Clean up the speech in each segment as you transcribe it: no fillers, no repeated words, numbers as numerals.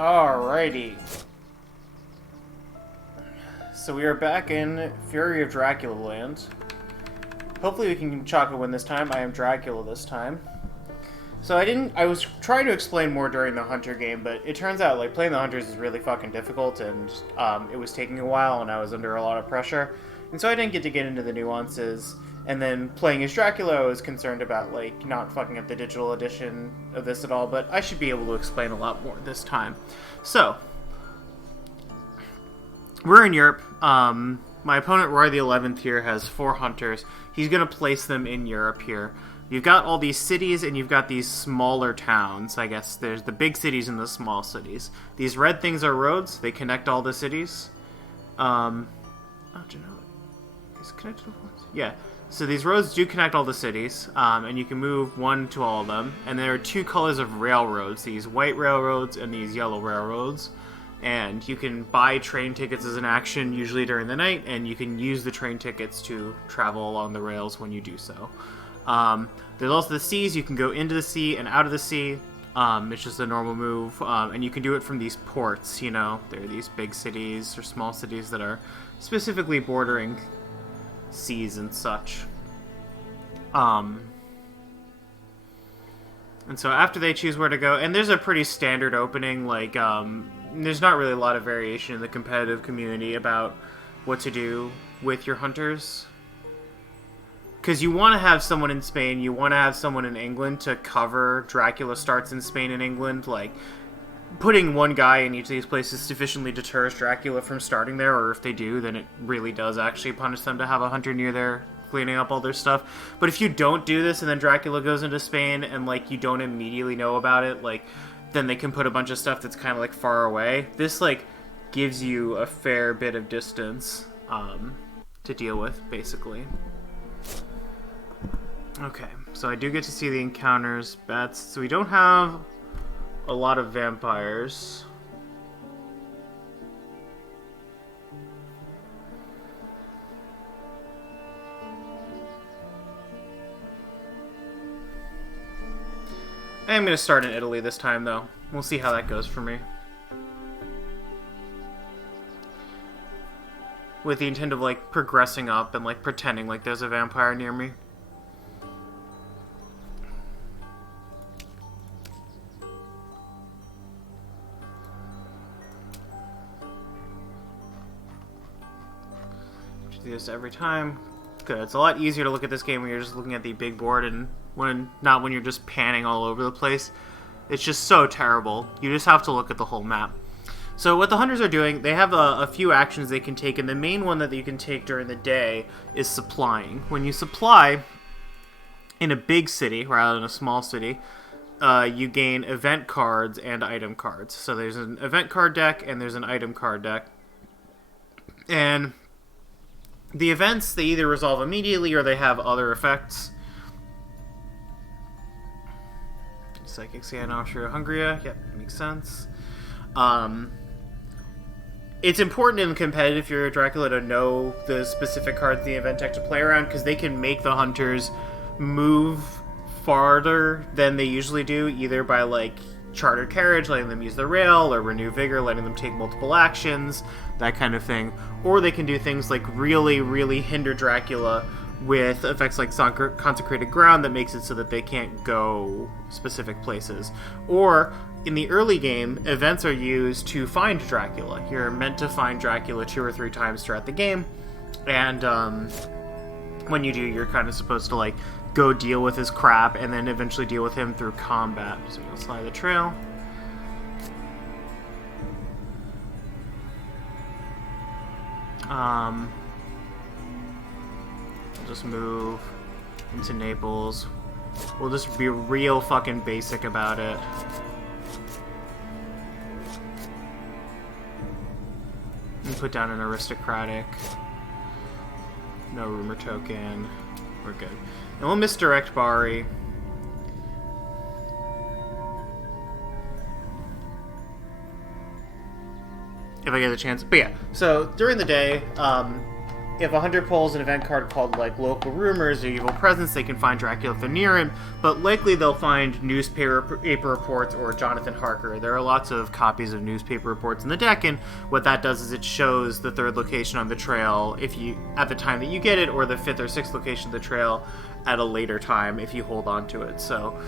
Alrighty. So we are back in Fury of Dracula land. Hopefully we can chalk a win this time. I am Dracula this time. So I was trying to explain more during the Hunter game, but it turns out, like, playing the Hunters is really fucking difficult, and it was taking a while, and I was under a lot of pressure. And so I didn't get into the nuances. And then playing as Dracula, I was concerned about, like, not fucking up the digital edition of this at all, but I should be able to explain a lot more this time. So, we're in Europe. My opponent, RoyThe11th, here has 4 Hunters. He's going to place them in Europe here. You've got all these cities, and you've got these smaller towns, I guess. There's the big cities and the small cities. These red things are roads. They connect all the cities. Oh, do you know? Is it connected to ones? Yeah. So these roads do connect all the cities, and you can move one to all of them. And there are 2 colors of railroads, these white railroads and these yellow railroads. And you can buy train tickets as an action, usually during the night, and you can use the train tickets to travel along the rails when you do so. There's also the seas. You can go into the sea and out of the sea. It's just a normal move, and you can do it from these ports, you know. There are these big cities or small cities that are specifically bordering seas and such. And so after they choose where to go, and there's a pretty standard opening, like, there's not really a lot of variation in the competitive community about what to do with your hunters. Because you want to have someone in Spain, you want to have someone in England to cover Dracula starts in Spain and England. Like, putting one guy in each of these places sufficiently deters Dracula from starting there, or if they do, then it really does actually punish them to have a hunter near there cleaning up all their stuff. But if you don't do this and then Dracula goes into Spain and, like, you don't immediately know about it, like, then they can put a bunch of stuff that's kind of, like, far away. This, like, gives you a fair bit of distance to deal with, basically. Okay, so I do get to see the encounters, bats. So we don't have a lot of vampires. I am going to start in Italy this time, though. We'll see how that goes for me. With the intent of, like, progressing up and, like, pretending like there's a vampire near me. Do this every time. Good. It's a lot easier to look at this game when you're just looking at the big board and not when you're just panning all over the place. It's just so terrible. You just have to look at the whole map. So what the hunters are doing, they have a few actions they can take, and the main one that you can take during the day is supplying. When you supply in a big city rather than a small city, you gain event cards and item cards. So there's an event card deck and there's an item card deck. And the events, they either resolve immediately or they have other effects. Psychic Sand Offshore Hungria. Yep, makes sense. It's important in competitive Fury of Dracula to know the specific cards in the event deck to play around, because they can make the hunters move farther than they usually do, either by, like, chartered carriage, letting them use the rail, or renew vigor, letting them take multiple actions, that kind of thing. Or they can do things like really, really hinder Dracula with effects like Consecrated Ground that makes it so that they can't go specific places. Or, in the early game, events are used to find Dracula. You're meant to find Dracula 2 or 3 times throughout the game, and when you do, you're kind of supposed to, like, go deal with his crap and then eventually deal with him through combat. So we'll slide the trail. I'll just move into Naples. We'll just be real fucking basic about it. And put down an aristocratic. No rumor token. We're good. And we'll misdirect Bari. If I get a chance. But yeah, so during the day, if a hunter pulls an event card called like Local Rumors or Evil Presence, they can find Dracula if they're near him, but likely they'll find newspaper reports or Jonathan Harker. There are lots of copies of newspaper reports in the deck, and what that does is it shows the third location on the trail if you at the time that you get it, or the fifth or sixth location of the trail at a later time if you hold on to it. So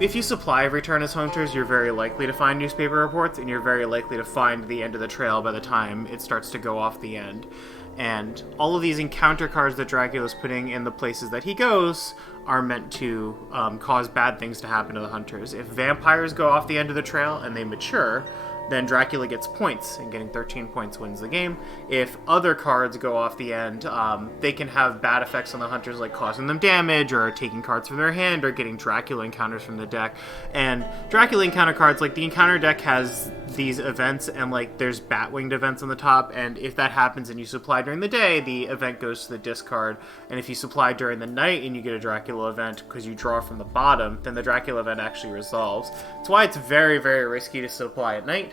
if you supply every turn as hunters, you're very likely to find newspaper reports, and you're very likely to find the end of the trail by the time it starts to go off the end. And all of these encounter cards that Dracula's putting in the places that he goes are meant to cause bad things to happen to the hunters. If vampires go off the end of the trail and they mature, then Dracula gets points, and getting 13 points wins the game. If other cards go off the end, they can have bad effects on the hunters, like causing them damage, or taking cards from their hand, or getting Dracula encounters from the deck. And Dracula encounter cards, like the encounter deck has these events, and like there's bat-winged events on the top, and if that happens and you supply during the day, the event goes to the discard. And if you supply during the night and you get a Dracula event because you draw from the bottom, then the Dracula event actually resolves. That's why it's very, very risky to supply at night.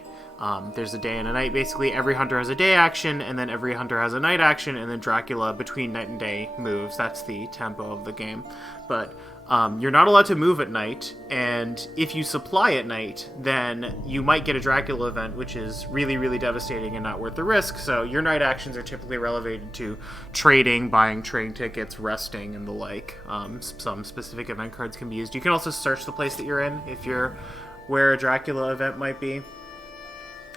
There's a day and a night. Basically, every hunter has a day action, and then every hunter has a night action, and then Dracula between night and day moves. That's the tempo of the game. But you're not allowed to move at night, and if you supply at night, then you might get a Dracula event, which is really, really devastating and not worth the risk. So your night actions are typically relegated to trading, buying train tickets, resting, and the like. Some specific event cards can be used. You can also search the place that you're in if you're where a Dracula event might be.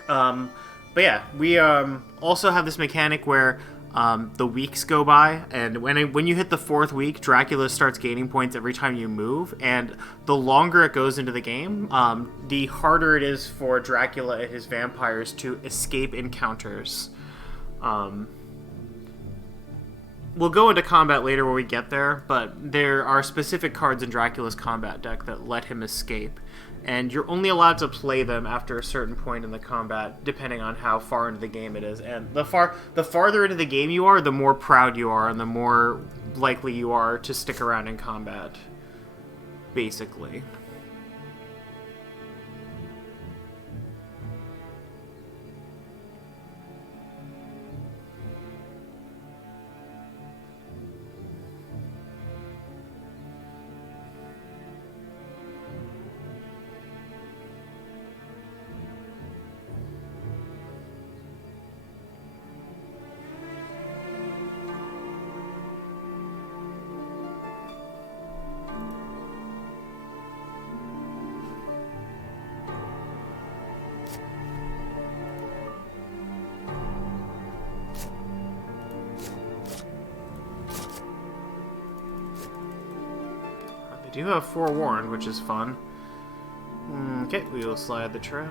But yeah, we also have this mechanic where the weeks go by, and when you hit the fourth week, Dracula starts gaining points every time you move, and the longer it goes into the game, the harder it is for Dracula and his vampires to escape encounters. We'll go into combat later where we get there, but there are specific cards in Dracula's combat deck that let him escape. And you're only allowed to play them after a certain point in the combat, depending on how far into the game it is. And the farther into the game you are, the more proud you are, and the more likely you are to stick around in combat, basically. You have Forewarned, which is fun. Okay, we will slide the trail.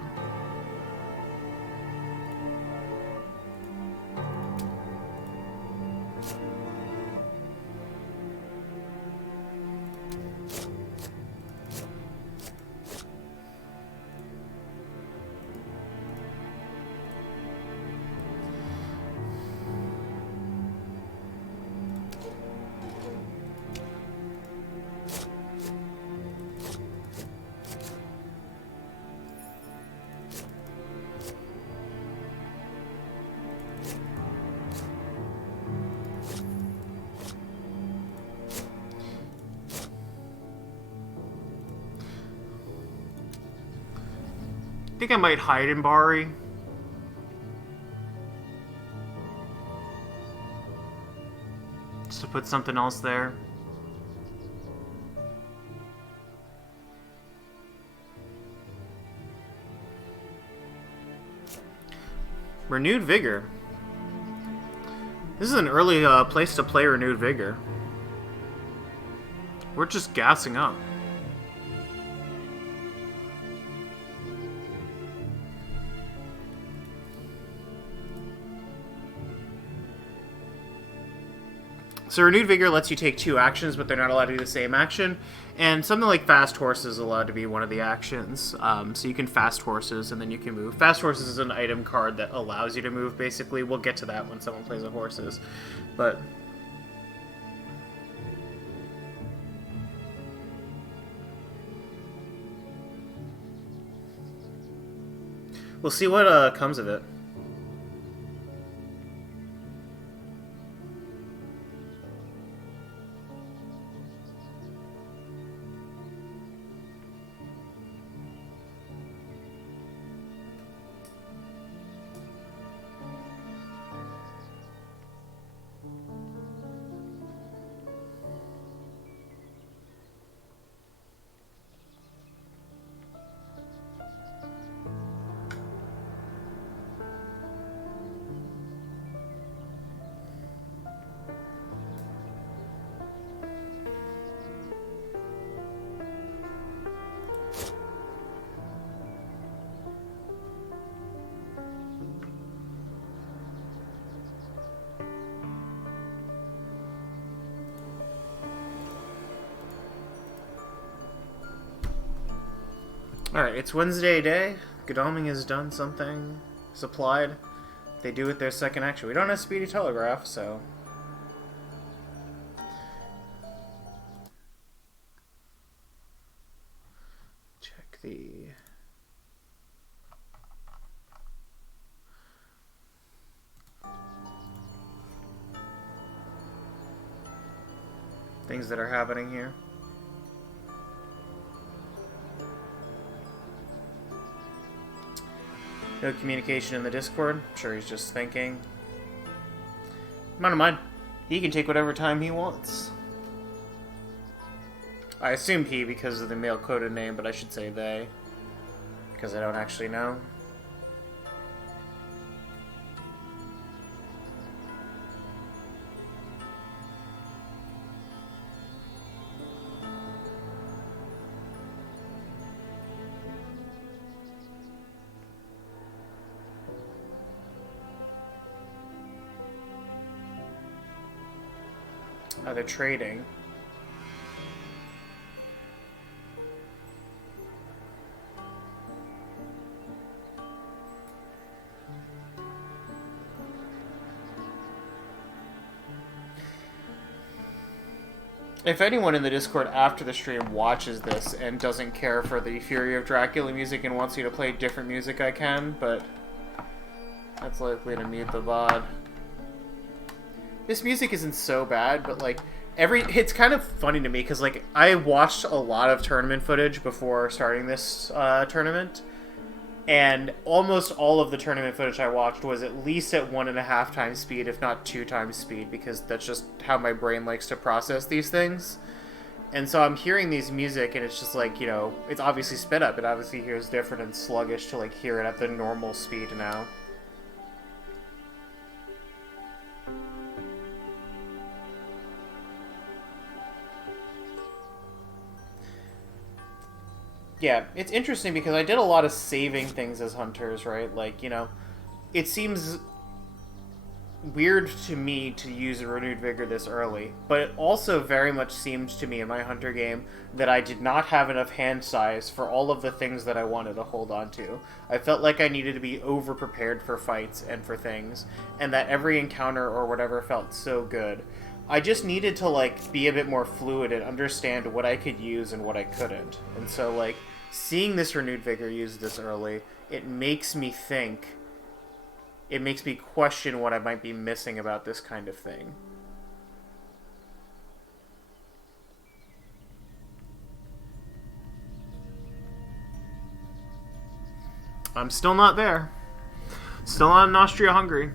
I think I might hide in Bari. Just to put something else there. Renewed Vigor. This is an early place to play Renewed Vigor. We're just gassing up. So Renewed Vigor lets you take 2 actions, but they're not allowed to do the same action. And something like Fast Horses is allowed to be one of the actions. So you can Fast Horses, and then you can move. Fast Horses is an item card that allows you to move, basically. We'll get to that when someone plays with horses. But we'll see what comes of it. Alright, it's Wednesday day. Godalming has done something. Supplied. They do it their second action. We don't have Speedy Telegraph, so... Check the... things that are happening here. No communication in the Discord. I'm sure he's just thinking. I don't mind. He can take whatever time he wants. I assume he because of the male coded name, but I should say they. Because I don't actually know. They're trading. If anyone in the Discord after the stream watches this and doesn't care for the Fury of Dracula music and wants you to play different music, I can, but that's likely to mute the VOD. This music isn't so bad, but like it's kind of funny to me because like I watched a lot of tournament footage before starting this tournament, and almost all of the tournament footage I watched was at least at 1.5 times speed, if not 2 times speed, because that's just how my brain likes to process these things. And so I'm hearing these music, and it's just like, you know, it's obviously sped up. It obviously hears different and sluggish to like hear it at the normal speed now. Yeah, it's interesting because I did a lot of saving things as hunters, right? Like, you know, it seems weird to me to use a Renewed Vigor this early, but it also very much seemed to me in my hunter game that I did not have enough hand size for all of the things that I wanted to hold on to. I felt like I needed to be over-prepared for fights and for things, and that every encounter or whatever felt so good. I just needed to, like, be a bit more fluid and understand what I could use and what I couldn't. And so, like, seeing this Renewed Vigor used this early, it makes me think, it makes me question what I might be missing about this kind of thing. I'm still not there. Still not in Austria-Hungary.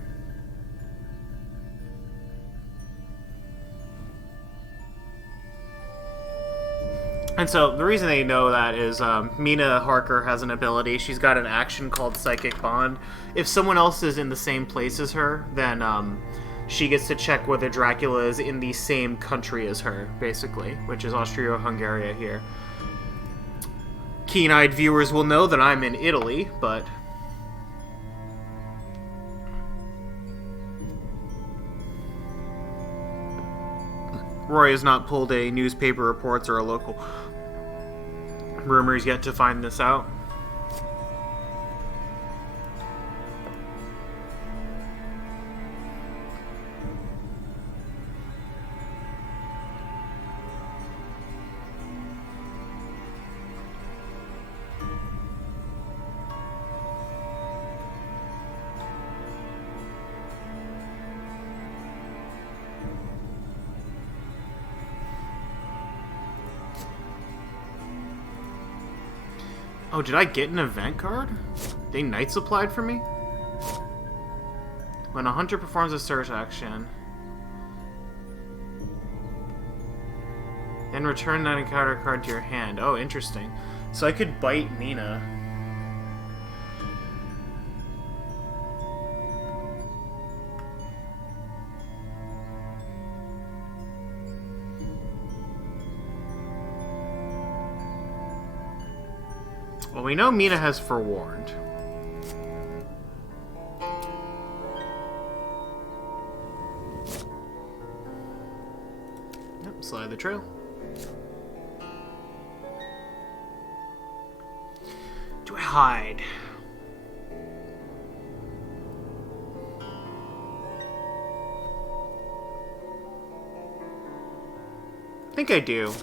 And so, the reason they know that is Mina Harker has an ability. She's got an action called Psychic Bond. If someone else is in the same place as her, then she gets to check whether Dracula is in the same country as her, basically, which is Austria-Hungary here. Keen-eyed viewers will know that I'm in Italy, but... Roy has not pulled a newspaper reports or a local rumors yet to find this out. Oh, did I get an event card? They night supplied for me? When a hunter performs a search action, then return that encounter card to your hand. Oh, interesting. So I could bite Mina. Well, we know Mina has forewarned. Yep, slide the trail. Do I hide? I think I do.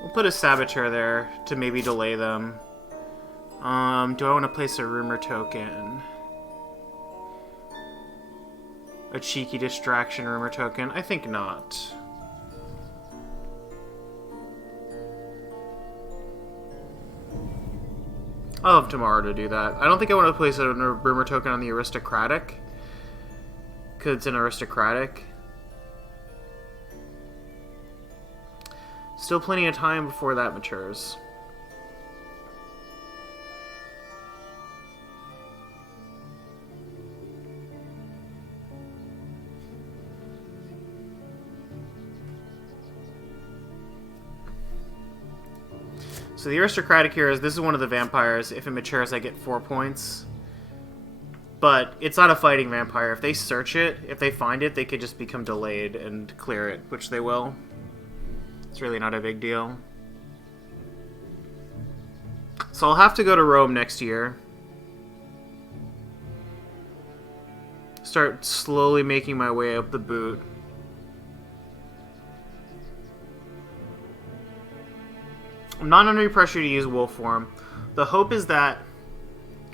We'll put a saboteur there to maybe delay them. Do I want to place a rumor token? A cheeky distraction rumor token? I think not. I'll have tomorrow to do that. I don't think I want to place a rumor token on the aristocratic, because it's an aristocratic. Still plenty of time before that matures. So the aristocratic here is, this is one of the vampires. If it matures, I get 4 points. But it's not a fighting vampire. If they search it, if they find it, they could just become delayed and clear it, which they will. It's really not a big deal. So I'll have to go to Rome next year. Start slowly making my way up the boot. I'm not under any pressure to use wolf form. The hope is that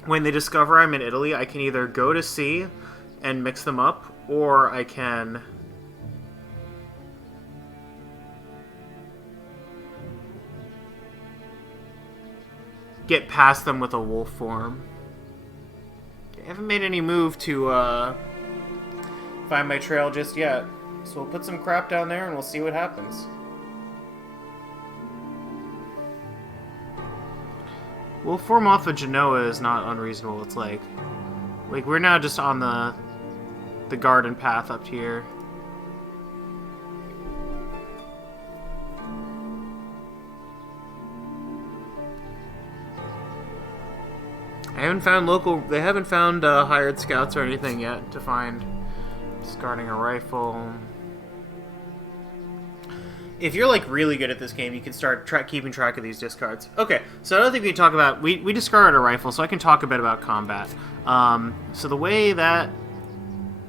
when they discover I'm in Italy, I can either go to sea and mix them up, or I can get past them with a wolf form. I haven't made any move to find my trail just yet. So we'll put some crap down there and we'll see what happens. Wolf form off of Genoa is not unreasonable. It's like we're now just on the garden path up here. I haven't found they haven't found hired scouts or anything yet to find. Discarding a rifle. If you're like really good at this game, you can start keeping track of these discards. Okay, so another thing we can talk about, we discarded a rifle, so I can talk a bit about combat. So the way that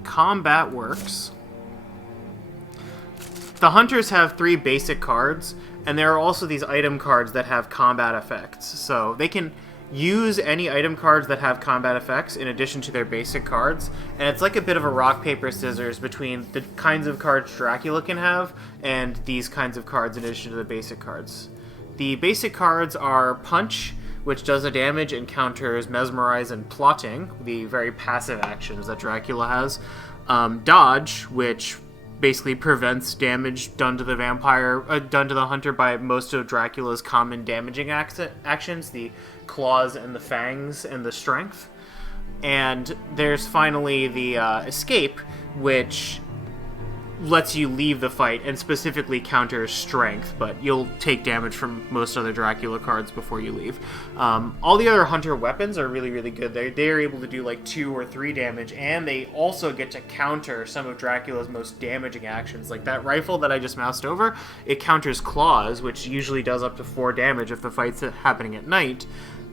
combat works, the hunters have 3 basic cards, and there are also these item cards that have combat effects. So they can use any item cards that have combat effects in addition to their basic cards, and it's like a bit of a rock, paper, scissors between the kinds of cards Dracula can have and these kinds of cards in addition to the basic cards. The basic cards are Punch, which does a damage and counters Mesmerize and Plotting, the very passive actions that Dracula has. Dodge, which basically prevents damage done to the done to the hunter by most of Dracula's common damaging actions, the claws and the fangs and the strength. And there's finally the escape, which lets you leave the fight and specifically counters strength, but you'll take damage from most other Dracula cards before you leave. All the other hunter weapons are really, really good. They are able to do like 2 or 3 damage, and they also get to counter some of Dracula's most damaging actions. Like that rifle that I just moused over, it counters claws, which usually does up to 4 damage if the fight's happening at night.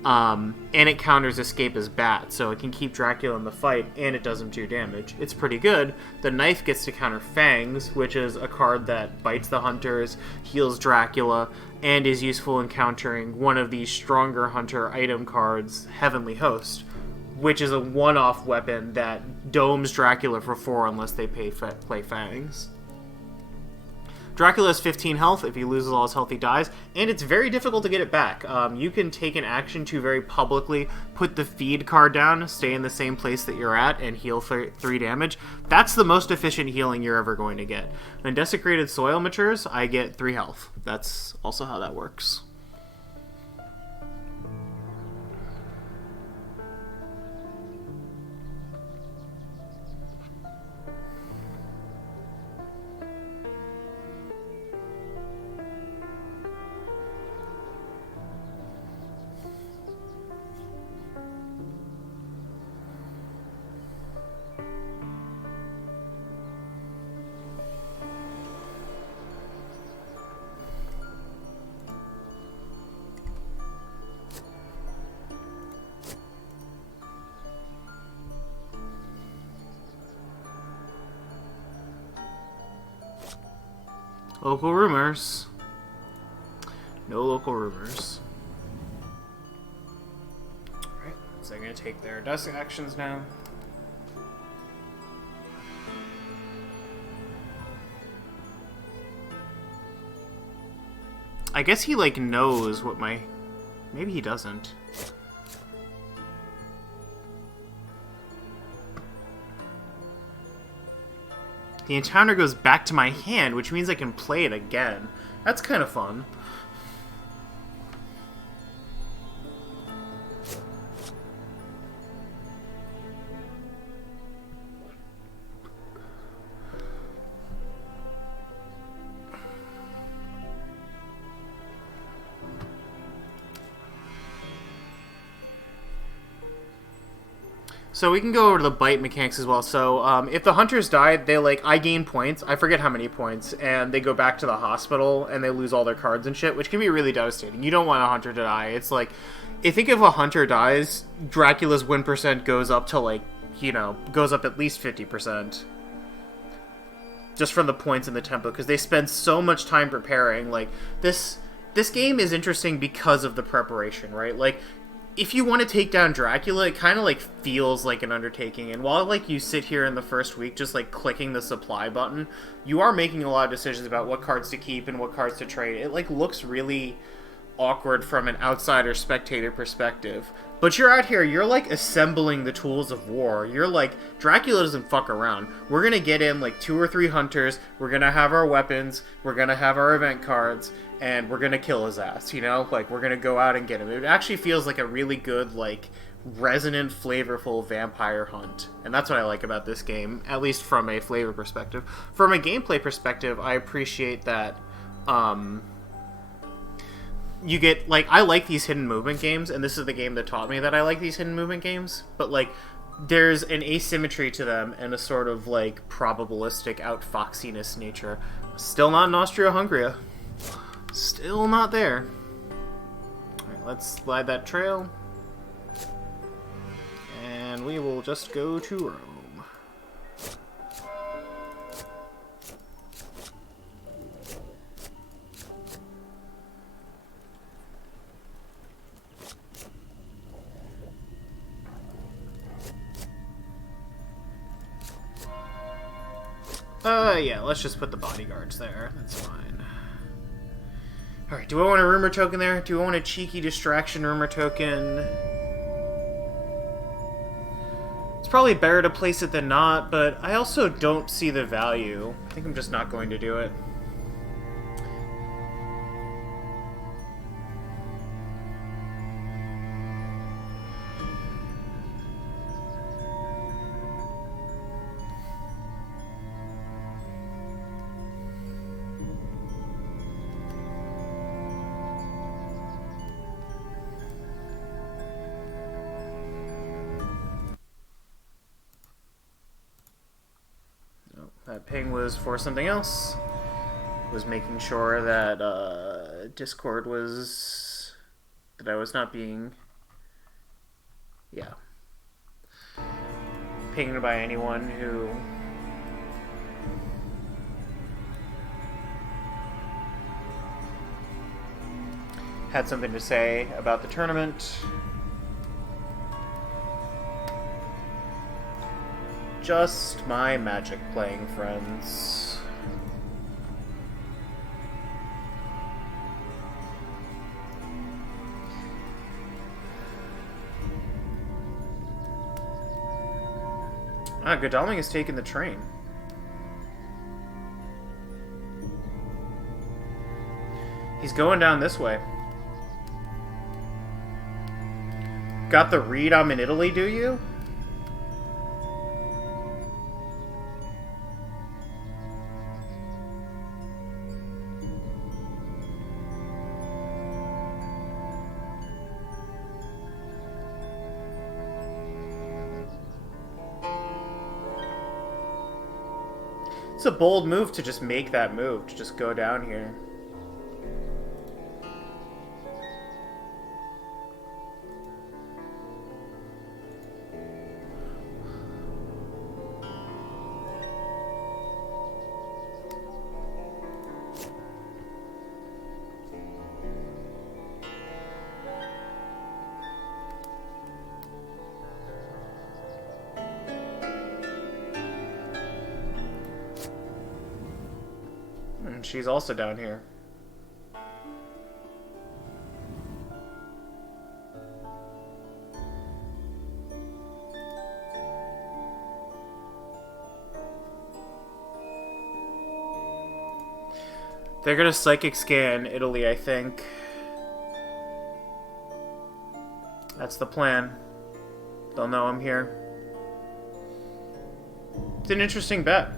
And it counters escape as bat, so it can keep Dracula in the fight, and it doesn't do damage. It's pretty good. The knife gets to counter fangs, which is a card that bites the hunters, heals Dracula, and is useful in countering one of the stronger hunter item cards, Heavenly Host, which is a one-off weapon that domes Dracula for 4 unless they play fangs. Dracula has 15 health. If he loses all his health, he dies. And it's very difficult to get it back. You can take an action to very publicly put the feed card down, stay in the same place that you're at, and heal 3 damage. That's the most efficient healing you're ever going to get. When Desecrated Soil matures, I get 3 health. That's also how that works. Local rumors. No local rumors. Alright, so they're going to take their dusk actions now. I guess he, like, knows what my... Maybe he doesn't. The encounter goes back to my hand, which means I can play it again. That's kind of fun. So we can go over to the bite mechanics as well. So if the hunters die, they I gain points. I forget how many points, and they go back to the hospital and they lose all their cards and shit, which can be really devastating. You don't want a hunter to die. It's like, I think if a hunter dies, Dracula's win percent goes up to goes up at least 50%. Just from the points in the tempo, because they spend so much time preparing. This game is interesting because of the preparation, right? If you want to take down Dracula, it kind of feels like an undertaking. And while you sit here in the first week just clicking the supply button, you are making a lot of decisions about what cards to keep and what cards to trade. It looks really awkward from an outsider spectator perspective. But you're out here, you're assembling the tools of war. You're Dracula doesn't fuck around. We're gonna get in 2 or 3 hunters, we're gonna have our weapons, we're gonna have our event cards, and we're gonna kill his ass, we're gonna go out and get him. It actually feels like a really good, resonant, flavorful vampire hunt. And that's what I like about this game, at least from a flavor perspective. From a gameplay perspective, I appreciate that, you get, I like these hidden movement games, and this is the game that taught me that I like these hidden movement games, but, there's an asymmetry to them and a sort of, probabilistic outfoxiness nature. Still not in Austria-Hungary. Still not there. Alright, let's slide that trail. And we will just go to Rome. Yeah, let's just put the bodyguards there. That's fine. Alright, do I want a rumor token there? Do I want a cheeky distraction rumor token? It's probably better to place it than not, but I also don't see the value. I think I'm just not going to do it. That ping was for something else. Was making sure that Discord was... that I was not being... yeah. pinged by anyone who... had something to say about the tournament. Just my Magic playing friends. Godalming has taken the train. He's going down this way. Got the read I'm in Italy, do you? It's a bold move to just make that move, to just go down here. she's also down here. They're gonna psychic scan Italy, I think. That's the plan. They'll know I'm here. It's an interesting bet.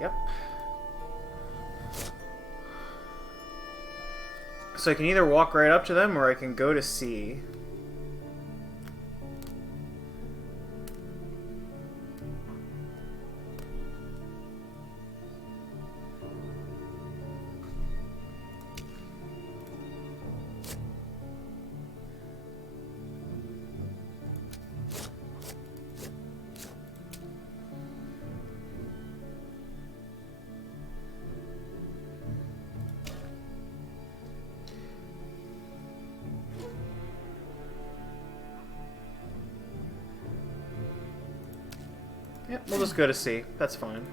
Yep. So I can either walk right up to them or I can go to C. Yep, we'll just go to C. That's fine.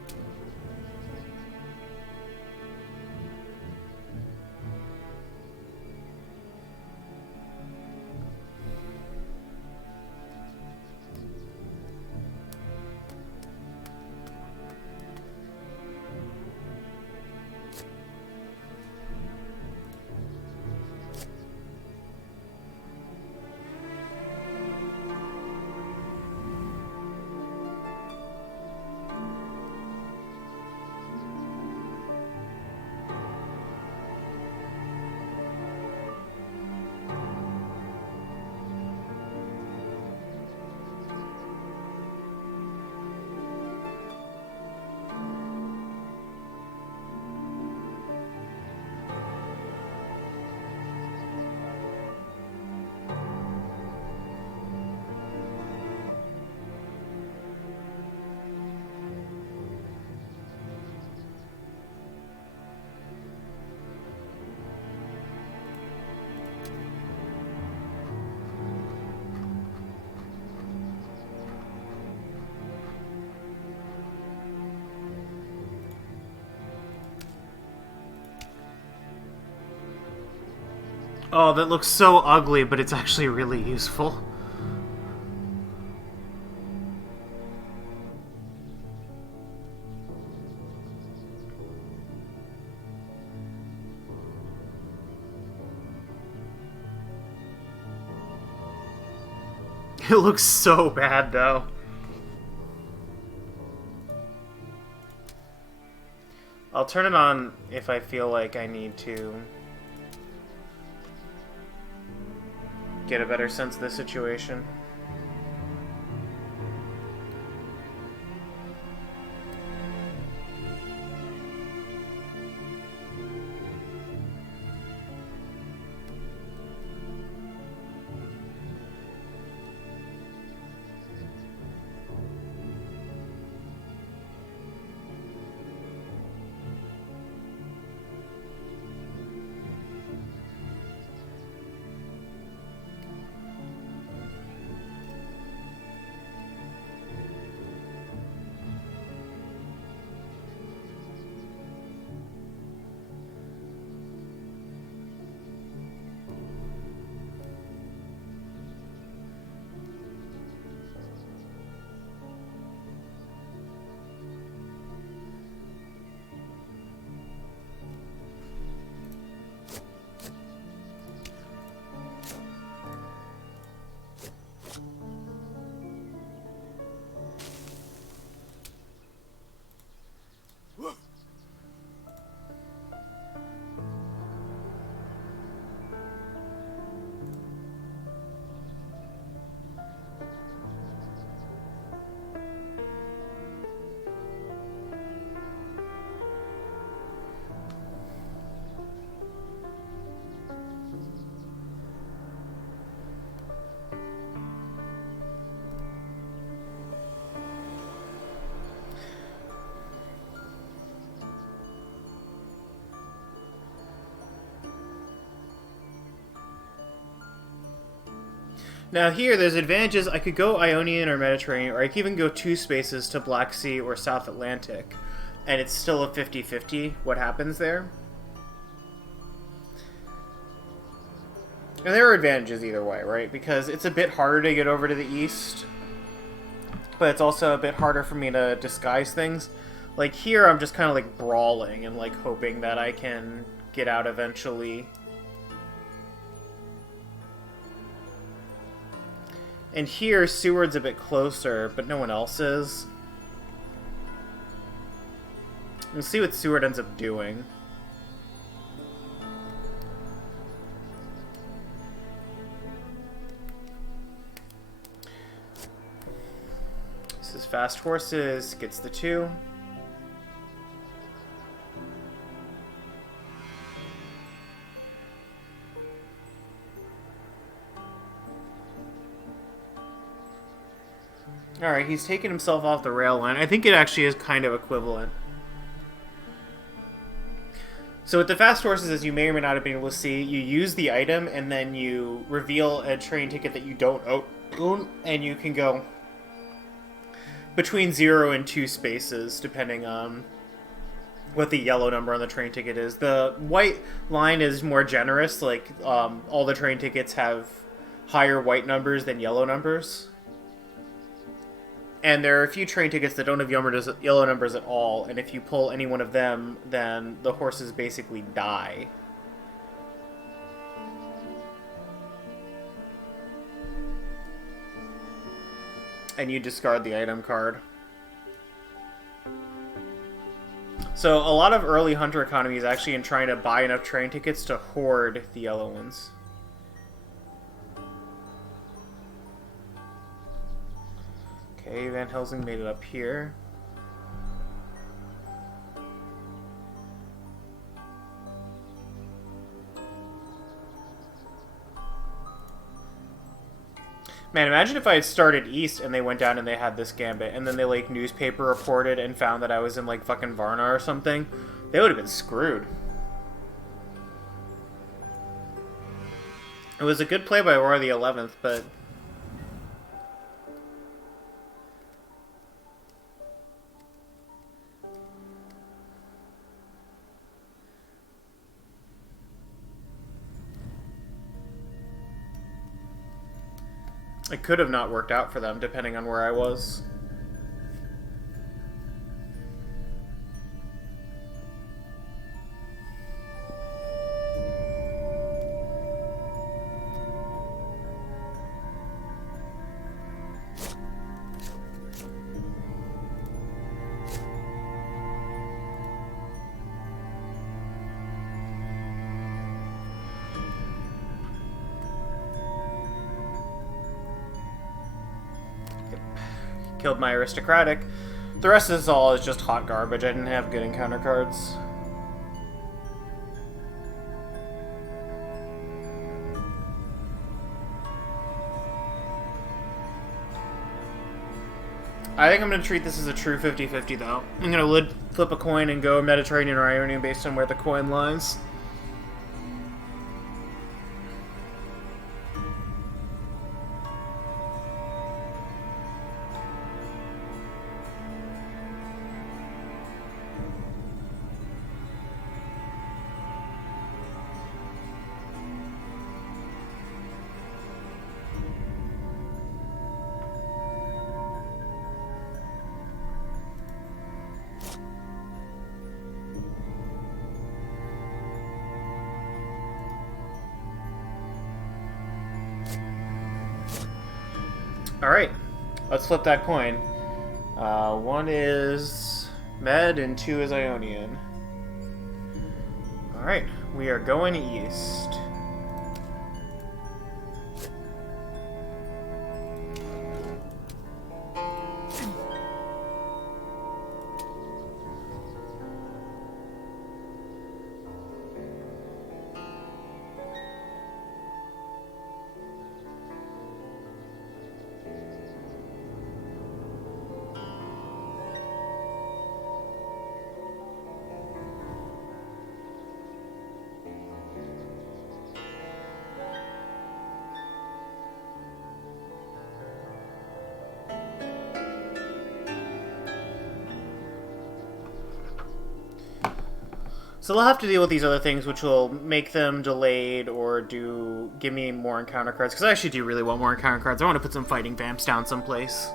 Oh, that looks so ugly, but it's actually really useful. It looks so bad, though. I'll turn it on if I feel like I need to get a better sense of the situation. Now here, there's advantages. I could go Ionian or Mediterranean, or I could even go 2 spaces to Black Sea or South Atlantic, and it's still a 50-50 what happens there. And there are advantages either way, right? Because it's a bit harder to get over to the east, but it's also a bit harder for me to disguise things. Like here, I'm just kind of like brawling and like hoping that I can get out eventually. And here, Seward's a bit closer, but no one else is. We'll see what Seward ends up doing. This is fast horses, gets the 2. Alright, he's taken himself off the rail line. I think it actually is kind of equivalent. So with the fast horses, as you may or may not have been able to see, you use the item and then you reveal a train ticket that you don't own, and you can go between 0 and 2 spaces, depending on what the yellow number on the train ticket is. The white line is more generous, like all the train tickets have higher white numbers than yellow numbers. And there are a few train tickets that don't have yellow numbers at all, and if you pull any one of them, then the horses basically die. And you discard the item card. So a lot of early hunter economy is actually in trying to buy enough train tickets to hoard the yellow ones. Okay, Van Helsing made it up here. Man, imagine if I had started east and they went down and they had this gambit, and then they, like, newspaper reported and found that I was in, like, fucking Varna or something. They would have been screwed. It was a good play by RoyThe11th, but... it could have not worked out for them, depending on where I was. Killed my aristocratic. The rest of this all is just hot garbage. I didn't have good encounter cards. I think I'm going to treat this as a true 50-50 though. I'm going to flip a coin and go Mediterranean or Ionian based on where the coin lies. Alright, let's flip that coin. 1 is Med and 2 is Ionian. Alright, we are going east. So they'll have to deal with these other things, which will make them delayed or give me more encounter cards. Because I actually do really want more encounter cards. I want to put some fighting vamps down someplace.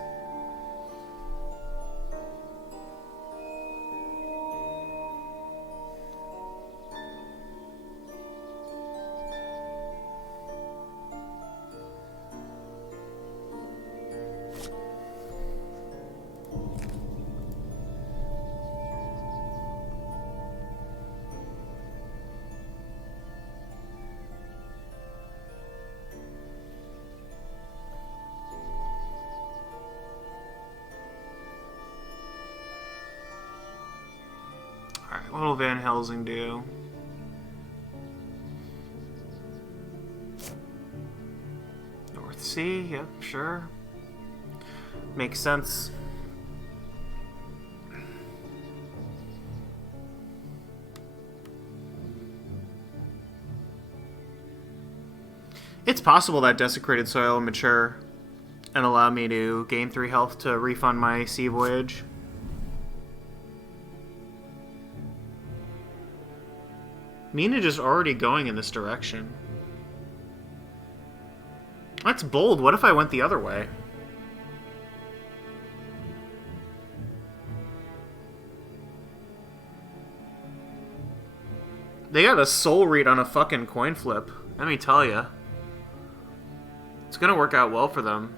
Alright, what will Van Helsing do? North Sea, yep, sure. Makes sense. It's possible that Desecrated Soil will mature and allow me to gain 3 health to refund my sea voyage. Mina just already going in this direction. That's bold. What if I went the other way? They got a soul read on a fucking coin flip. Let me tell ya. It's gonna work out well for them.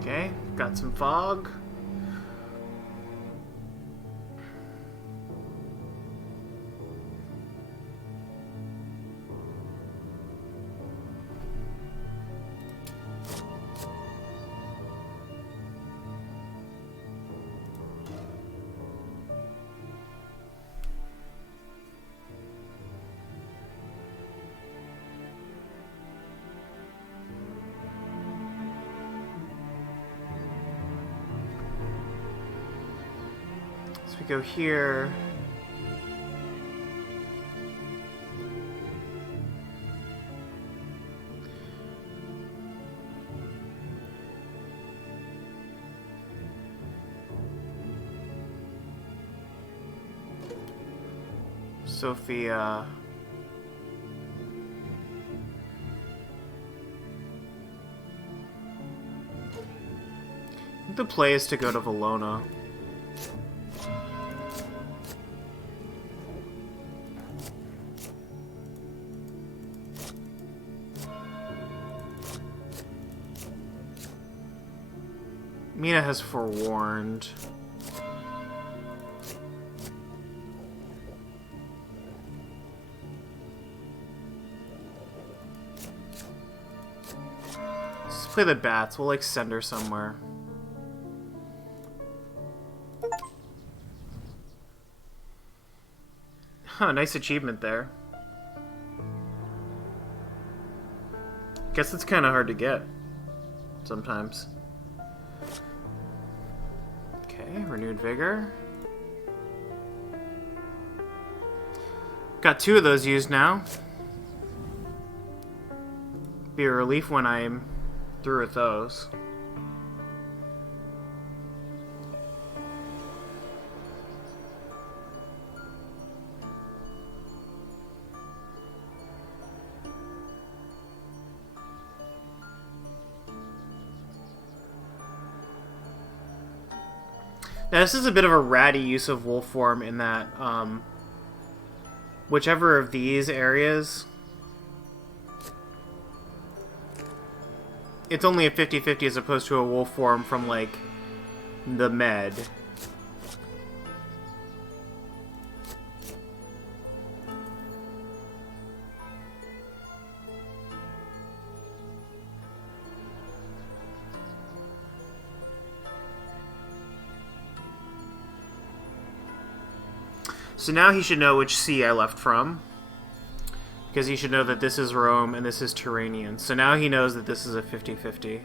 Okay, got some fog. So we go here. Sophia. I think the play is to go to Valona. Mina has forewarned. Let's play the bats. We'll like send her somewhere. Huh, nice achievement there. Guess it's kind of hard to get sometimes. Okay, renewed vigor. Got 2 of those used now. Be a relief when I'm through with those. Now, this is a bit of a ratty use of wolf form in that whichever of these areas, it's only a 50-50 as opposed to a wolf form from, like, the med. So now he should know which sea I left from, because he should know that this is Rome and this is Turanian. So now he knows that this is a 50-50.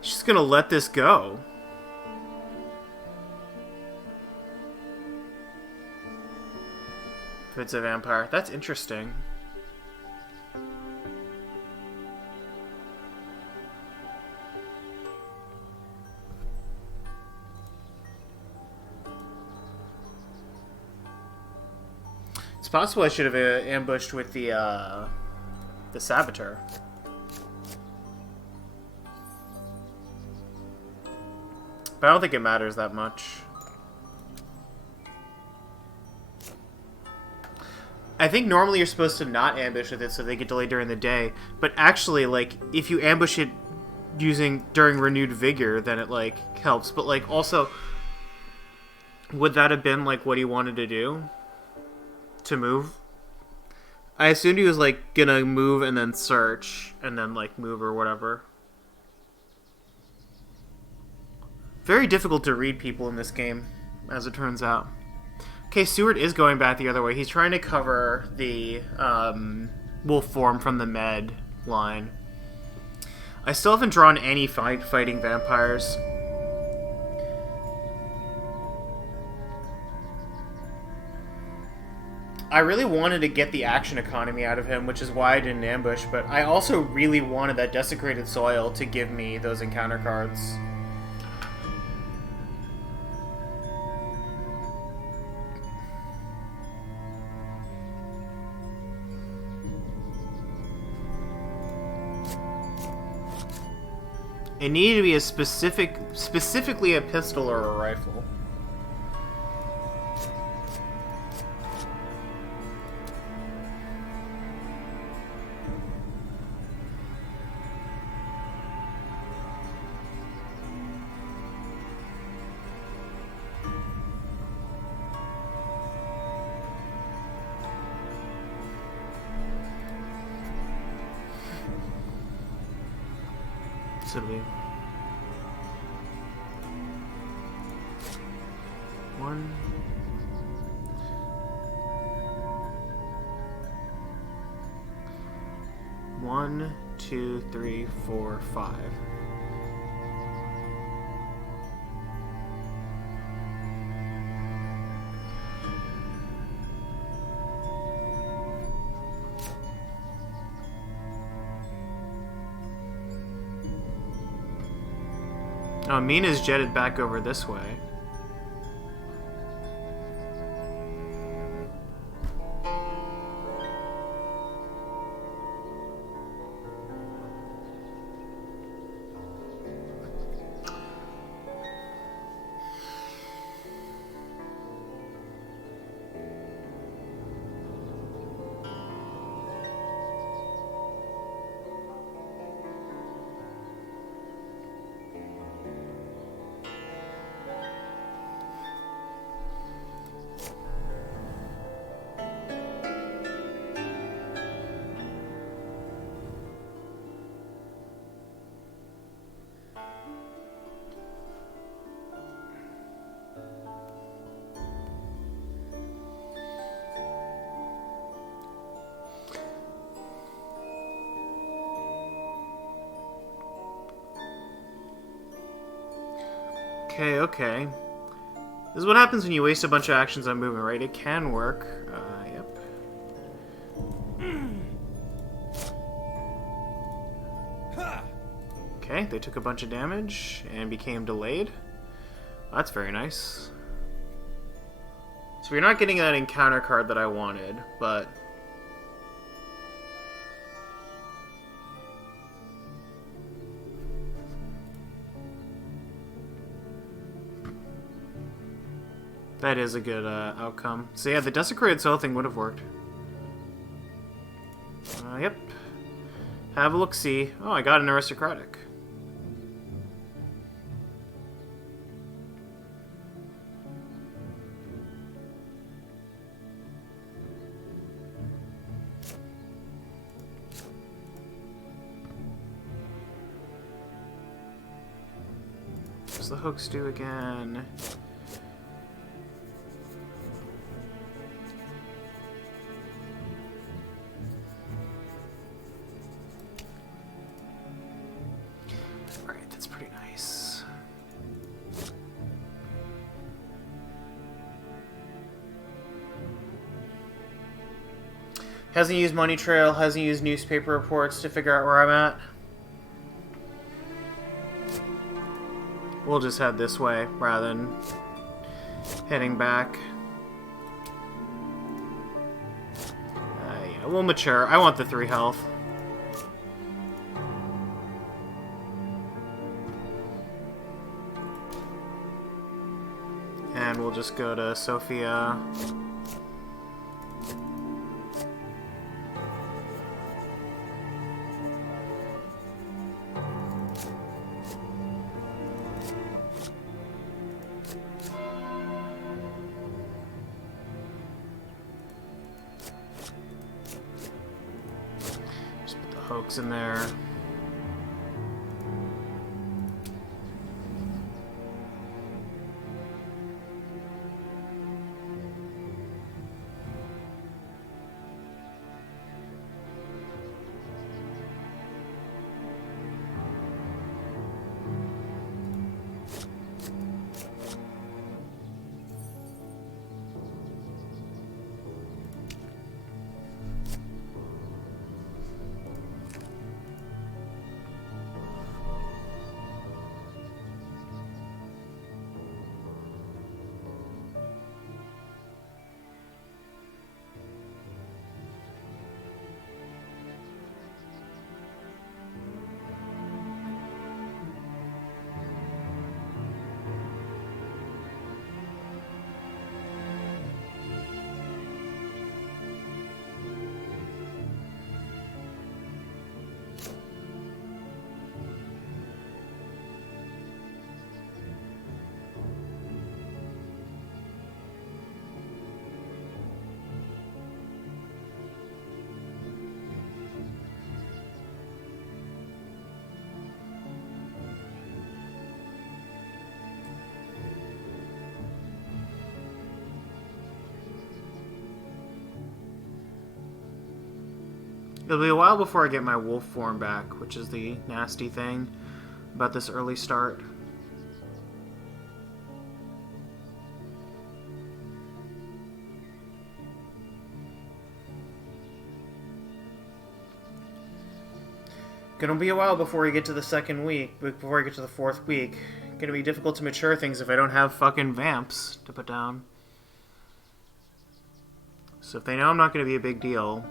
She's gonna let this go. If it's a vampire. That's interesting. It's possible I should have ambushed with the Saboteur. But I don't think it matters that much. I think normally you're supposed to not ambush with it so they get delayed during the day. But actually, like, if you ambush it during renewed vigor, then it, like, helps. But, like, also, would that have been, like, what he wanted to do? To move? I assumed he was, like, gonna move and then search, and then, like, move or whatever. Very difficult to read people in this game, as it turns out. Okay, Seward is going back the other way. He's trying to cover the wolf form from the med line. I still haven't drawn any fighting vampires. I really wanted to get the action economy out of him, which is why I didn't ambush, but I also really wanted that Desecrated Soil to give me those encounter cards. It needed to be a specifically a pistol or a rifle. Silly. One. One, two, three, four, five. Oh, Mina's jetted back over this way. Okay, okay. This is what happens when you waste a bunch of actions on movement, right? It can work. Yep. Okay, they took a bunch of damage and became delayed. That's very nice. So we're not getting that encounter card that I wanted, but... that is a good outcome. So yeah, the Desecrated Soul thing would have worked. Yep. Have a look-see. Oh, I got an aristocratic. What's the hooks do again? Alright, that's pretty nice. Hasn't used Money Trail, hasn't used newspaper reports to figure out where I'm at. We'll just head this way rather than heading back. Yeah, we'll mature. I want the 3 health. And we'll just go to Sophia. Hooks in there. It'll be a while before I get my wolf form back, which is the nasty thing about this early start. Gonna be a while before we get to the 2nd week, before I get to the 4th week. Gonna be difficult to mature things if I don't have fucking vamps to put down. So if they know I'm not gonna be a big deal...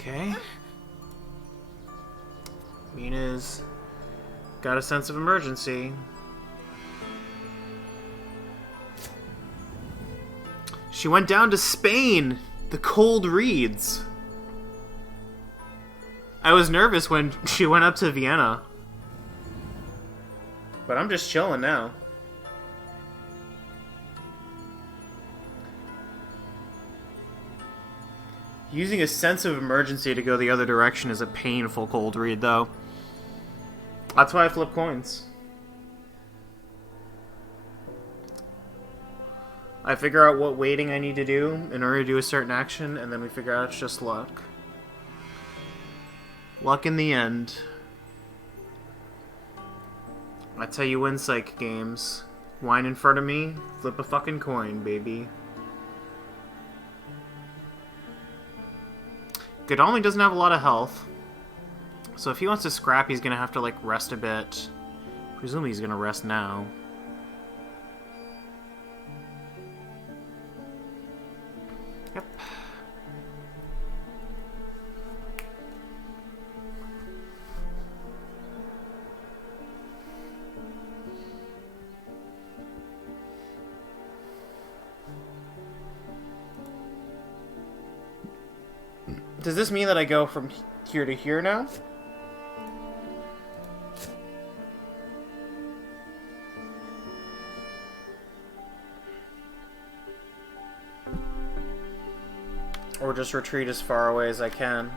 Okay. Mina's got a sense of emergency. She went down to Spain. The cold reads. I was nervous when she went up to Vienna. But I'm just chilling now. Using a sense of emergency to go the other direction is a painful cold read, though. That's why I flip coins. I figure out what waiting I need to do in order to do a certain action, and then we figure out it's just luck. Luck in the end. That's how you win psych games. Wine in front of me, flip a fucking coin, baby. Godalming doesn't have a lot of health. So if he wants to scrap, he's gonna have to, like, rest a bit. Presumably he's gonna rest now. Yep. Does this mean that I go from here to here now? Or just retreat as far away as I can?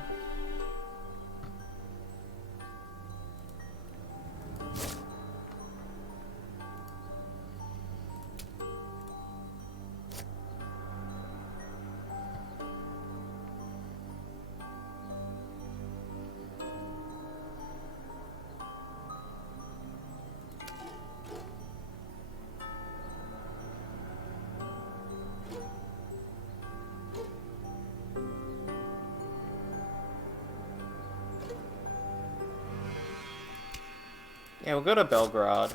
Yeah, we'll go to Belgrade.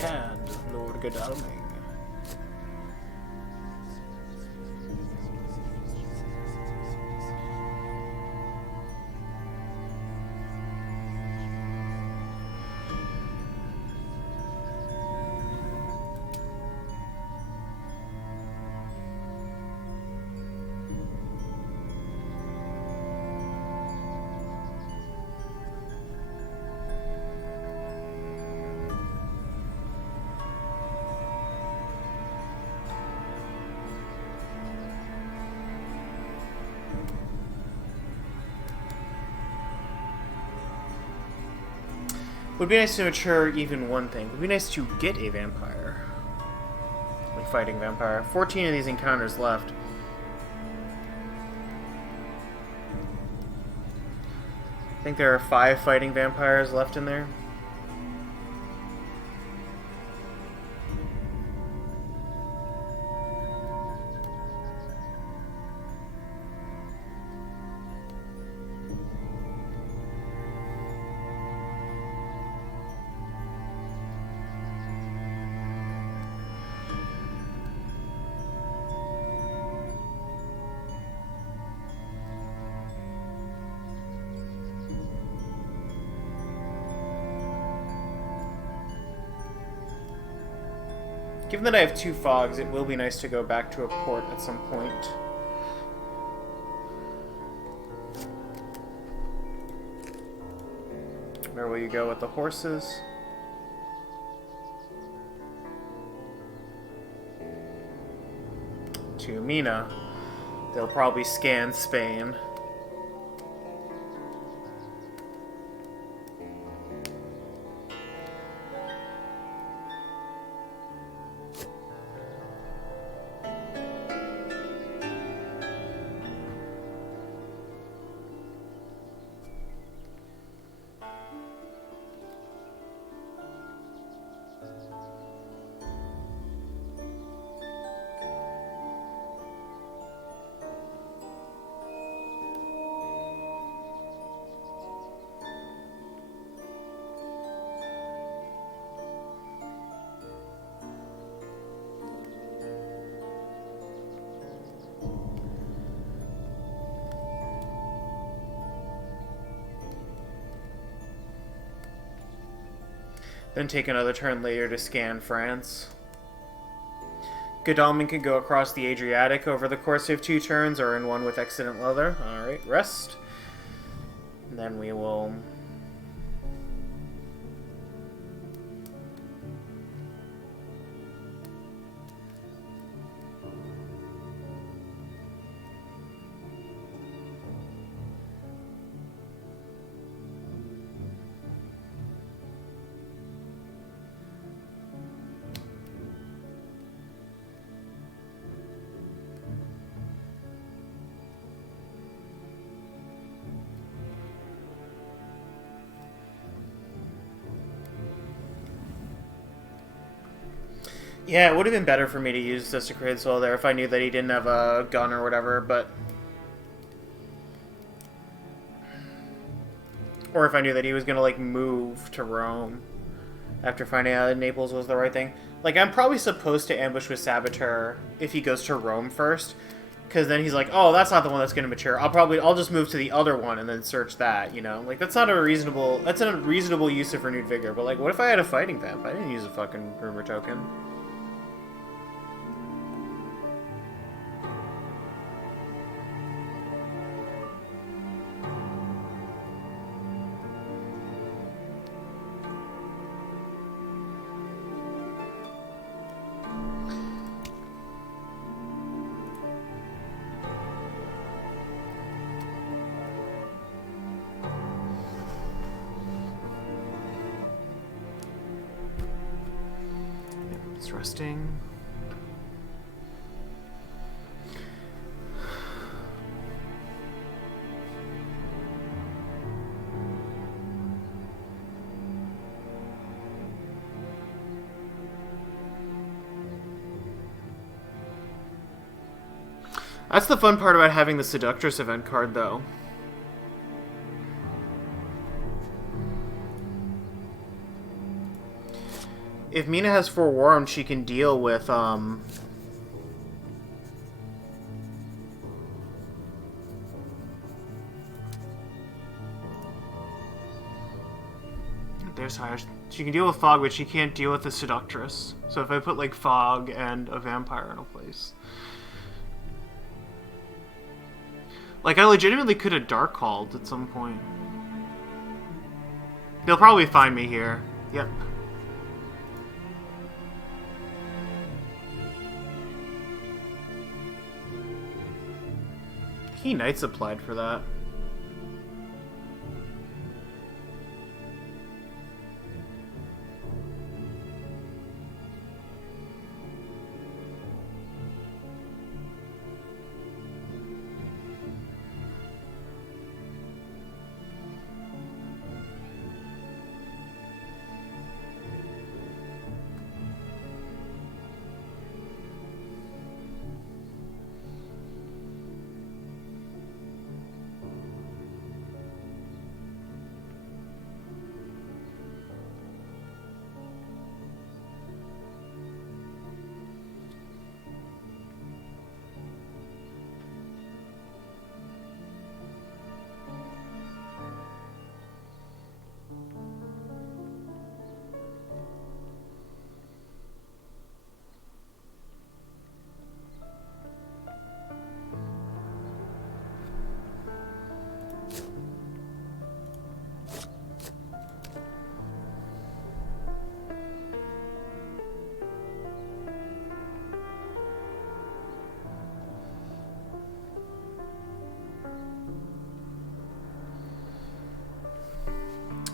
Hand of Lord Godalming. Would be nice to mature even one thing. Would be nice to get a vampire. Like fighting vampire. 14 of these encounters left. I think there are 5 fighting vampires left in there. Given that I have 2 fogs, it will be nice to go back to a port at some point. Where will you go with the horses? To Mina. They'll probably scan Spain. Then take another turn later to scan France. Godalming can go across the Adriatic over the course of 2 turns, or in one with excellent leather. Alright, rest. And then we will... Yeah, it would have been better for me to use Desecrated Soul there if I knew that he didn't have a gun or whatever, but... Or if I knew that he was gonna, like, move to Rome after finding out that Naples was the right thing. Like, I'm probably supposed to ambush with Saboteur if he goes to Rome first, because then he's like, oh, that's not the one that's gonna mature. I'll just move to the other one and then search that, you know? Like, that's not a reasonable... That's a reasonable use of Renewed Vigor, but, like, what if I had a Fighting Vamp? I didn't use a fucking Rumor token. Resting. That's the fun part about having the Seductress event card, though. If Mina has Forewarned, she can deal with, There's higher... She can deal with Fog, but she can't deal with the Seductress. So if I put, like, Fog and a Vampire in a place... Like, I legitimately could have Dark Called at some point. They'll probably find me here. Yep. He Knights applied for that.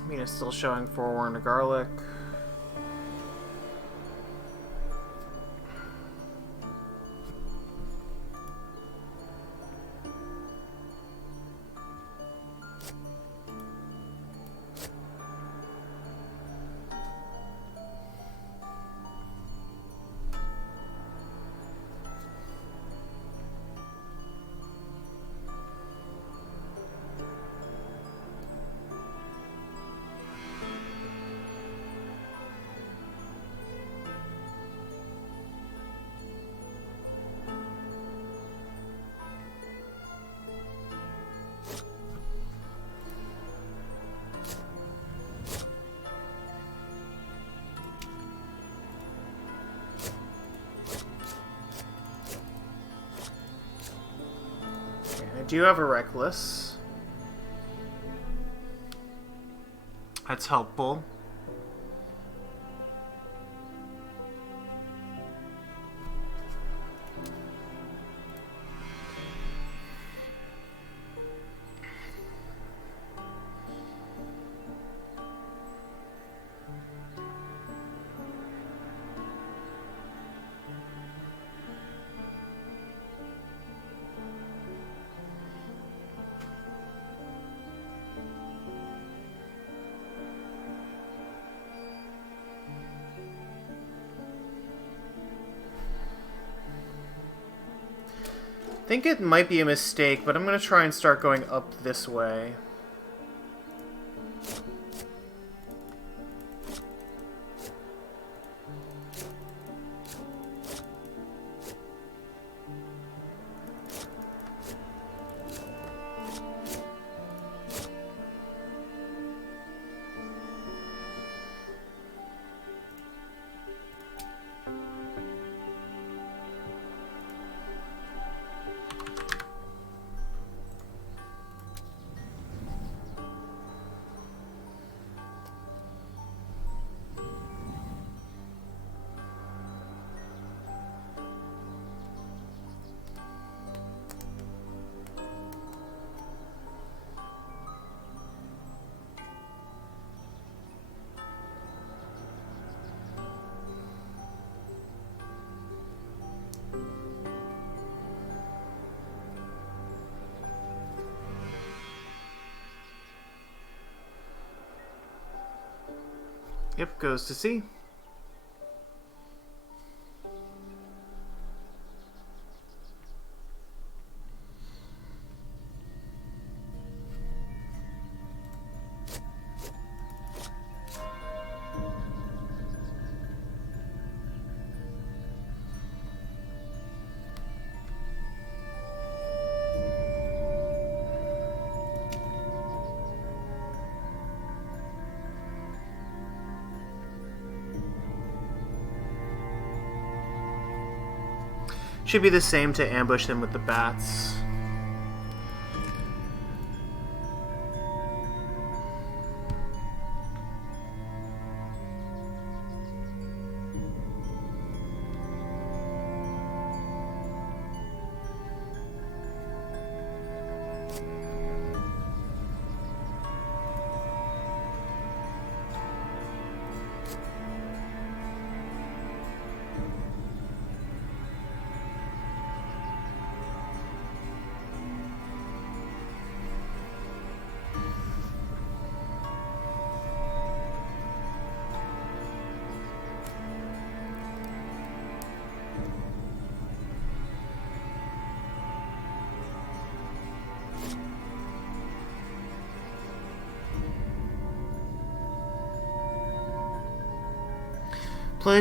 Mina's still showing Forewarned to Garlic. do have a reckless. That's helpful. I think it might be a mistake, but I'm going to try and start going up this way. Yep, goes to C. Should be the same to ambush them with the bats.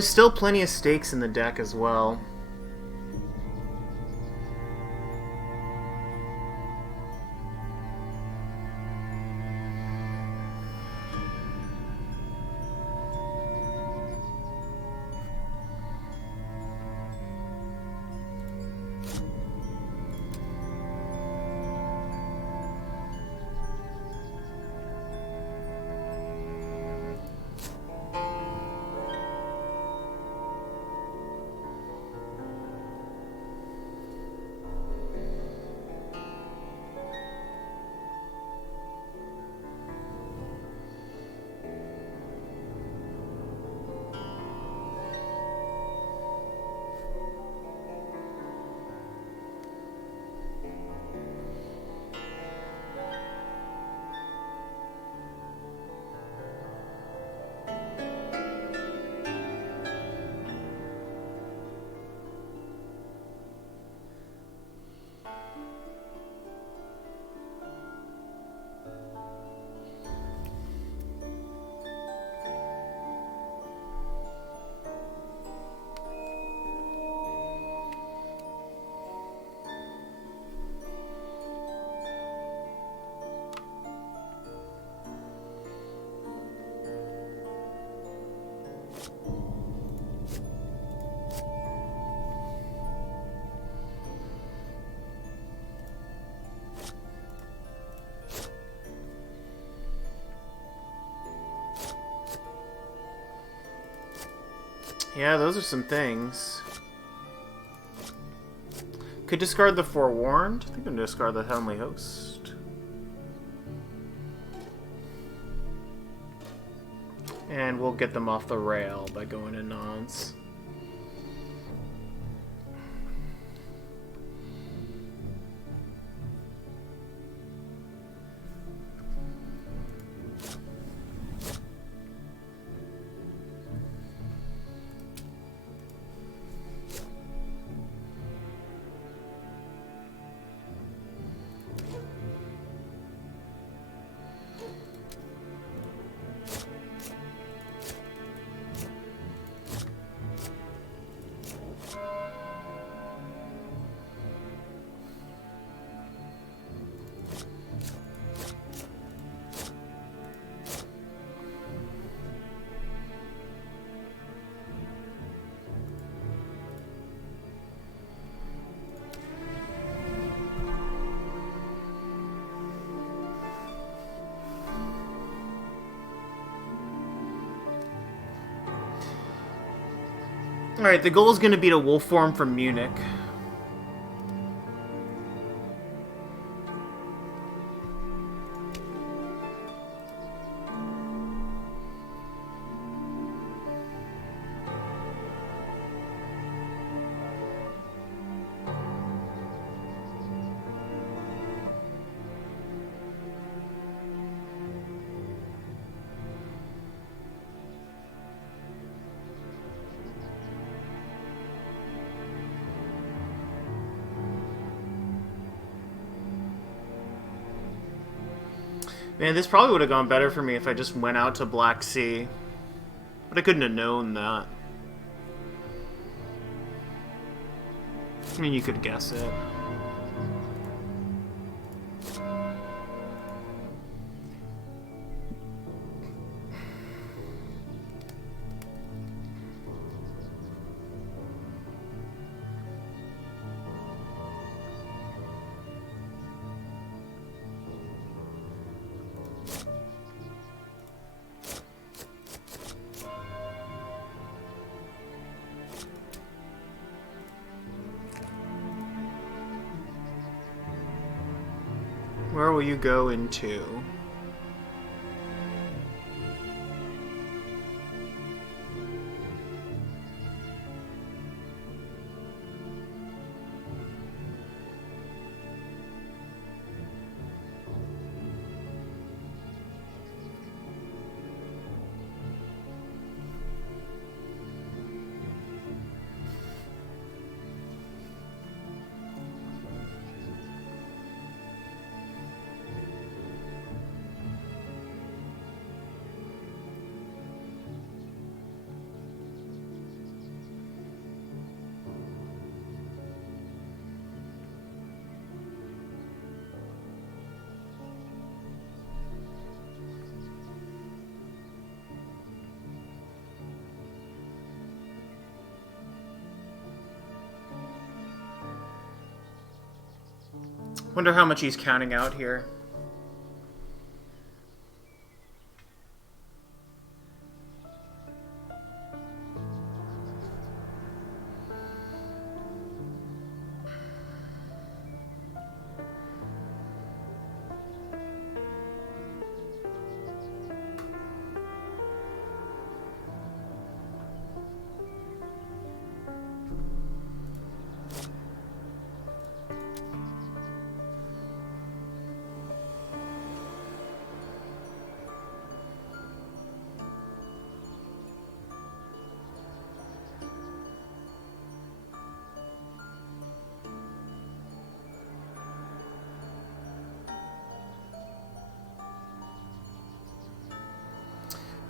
Still plenty of stakes in the deck as well. Yeah, those are some things. Could discard the Forewarned. I think I'm gonna discard the Heavenly Host. And we'll get them off the rail by going in nons. Alright, the goal is going to be to wolf form from Munich. Man, this probably would have gone better for me if I just went out to Black Sea. But I couldn't have known that. I mean, you could guess it. Where will you go into? Wonder how much he's counting out here.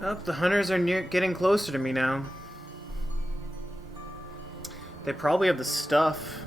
Oh, the hunters are getting closer to me now. They probably have the stuff.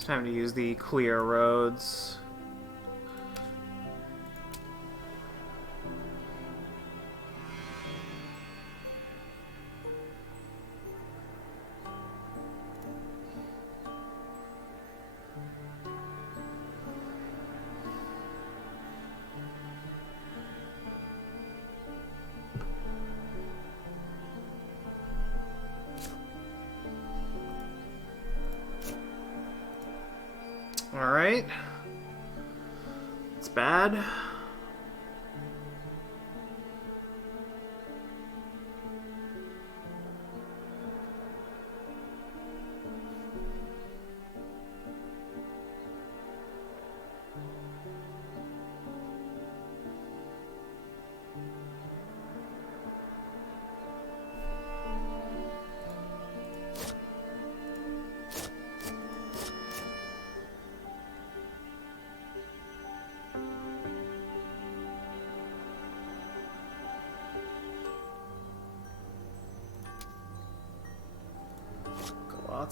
It's time to use the clear roads. Alright. It's bad.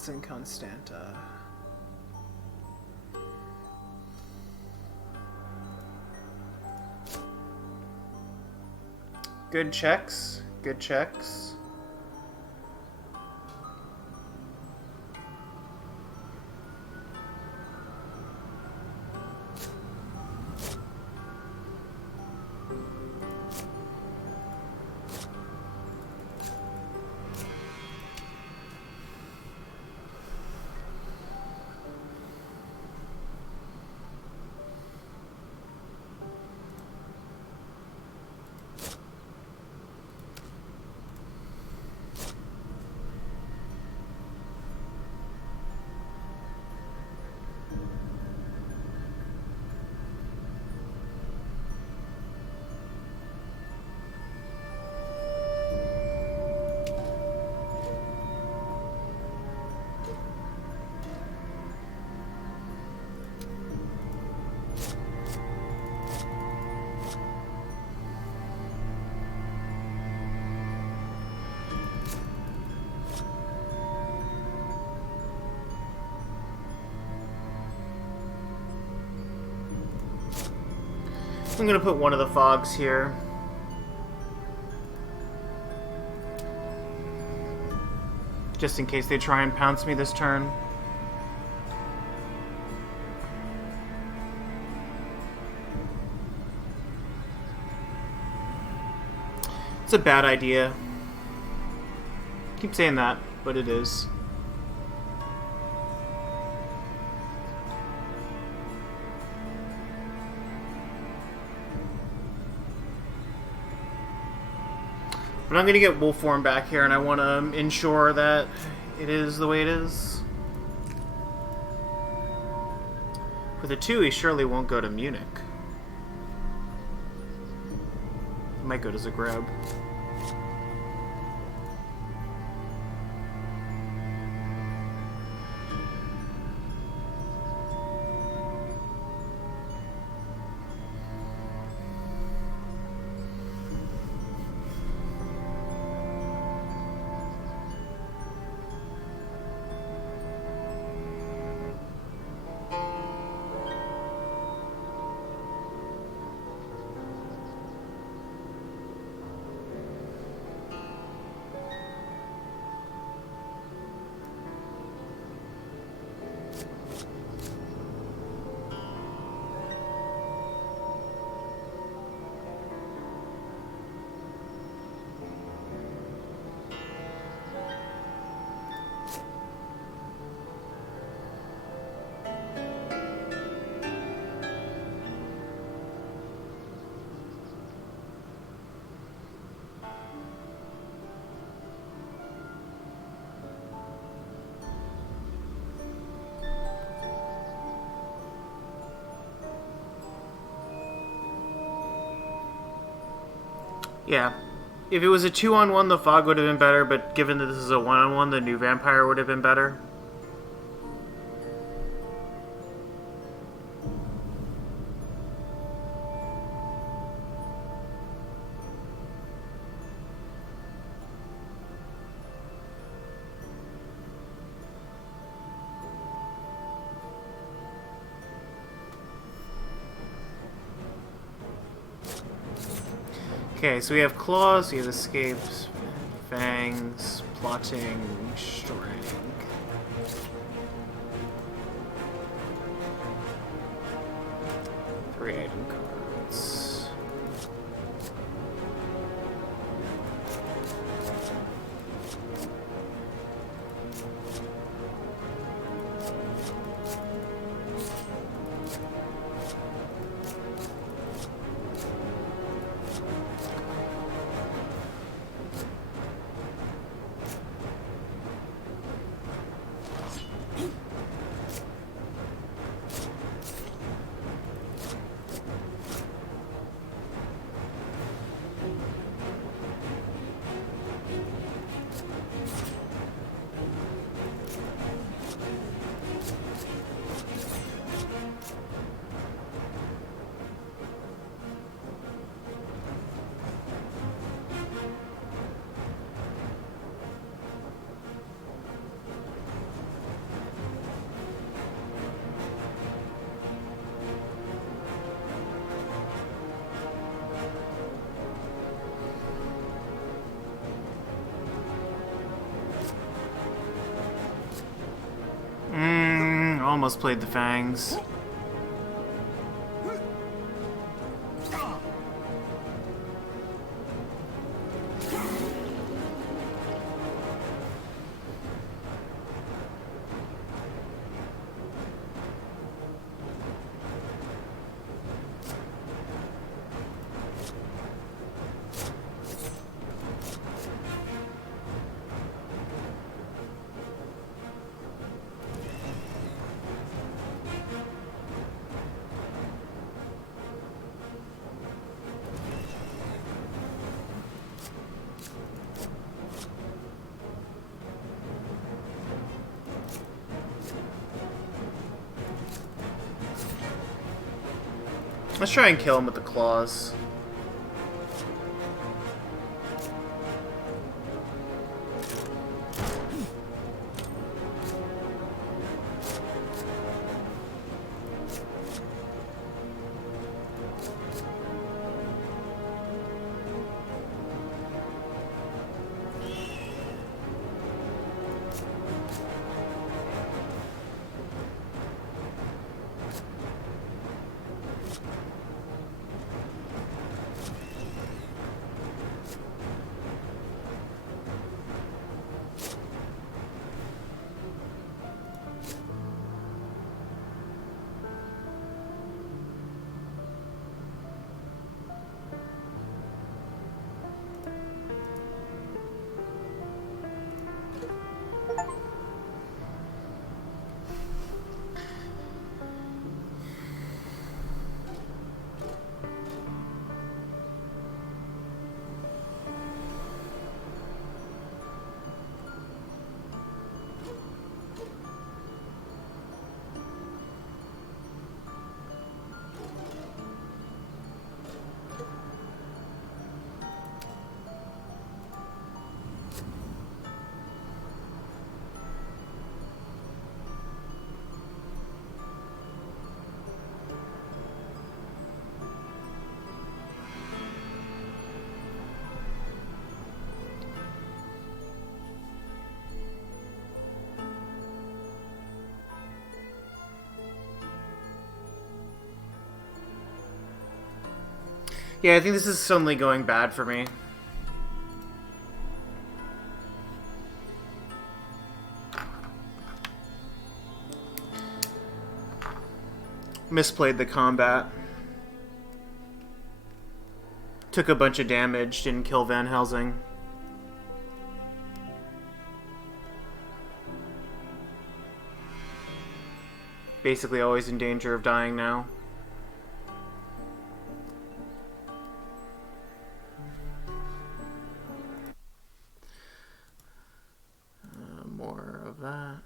And Constanta. Good checks. Good checks. I'm gonna put one of the fogs here. Just in case they try and pounce me this turn. It's a bad idea. Keep saying that, but it is. But I'm going to get wolf form back here, and I want to ensure that it is the way it is. With a 2, he surely won't go to Munich. He might go to Zagreb. Yeah. If it was a 2-on-1, the fog would have been better, but given that this is a 1-on-1, the new vampire would have been better. Okay, so we have claws, we have escapes, fangs, plotting, strength. Three item cards. Almost played the fangs. Let's try and kill him with the claws. Yeah, I think this is suddenly going bad for me. Misplayed the combat. Took a bunch of damage, didn't kill Van Helsing. Basically always in danger of dying now. More of that.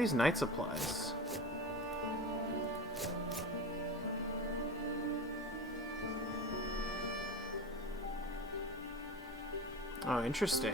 these night supplies? Oh, interesting.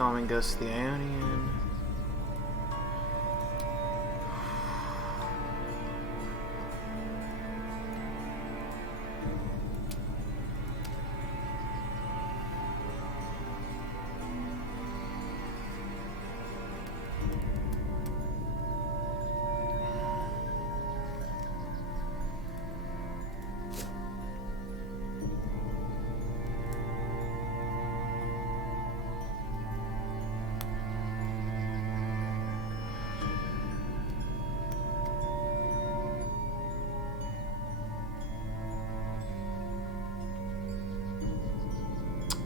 Domingus the Ionian.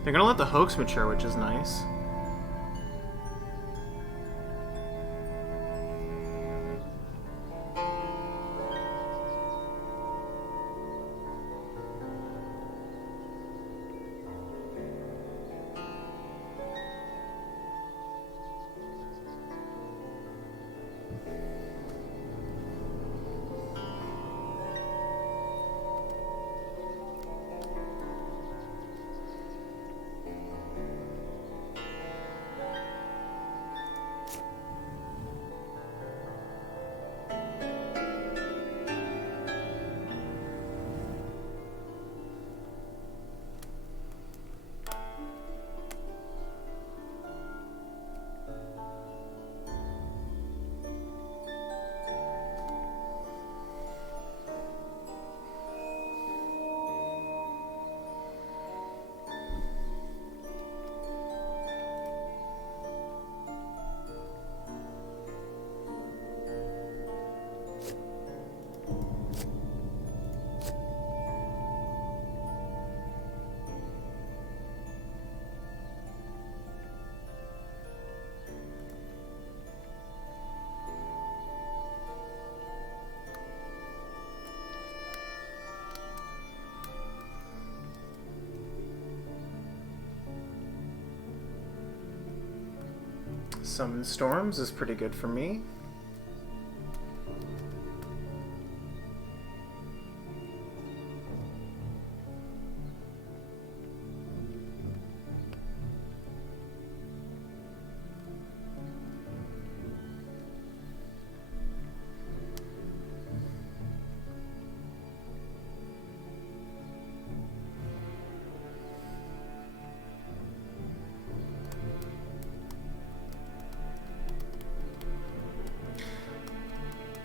They're gonna let the hoax mature, which is nice. Summon Storms is pretty good for me.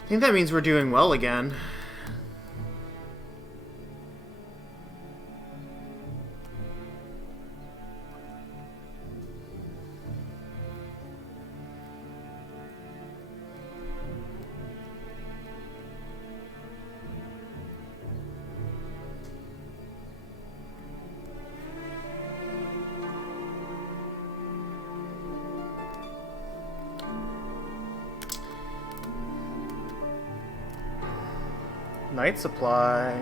I think that means we're doing well again. Night supply.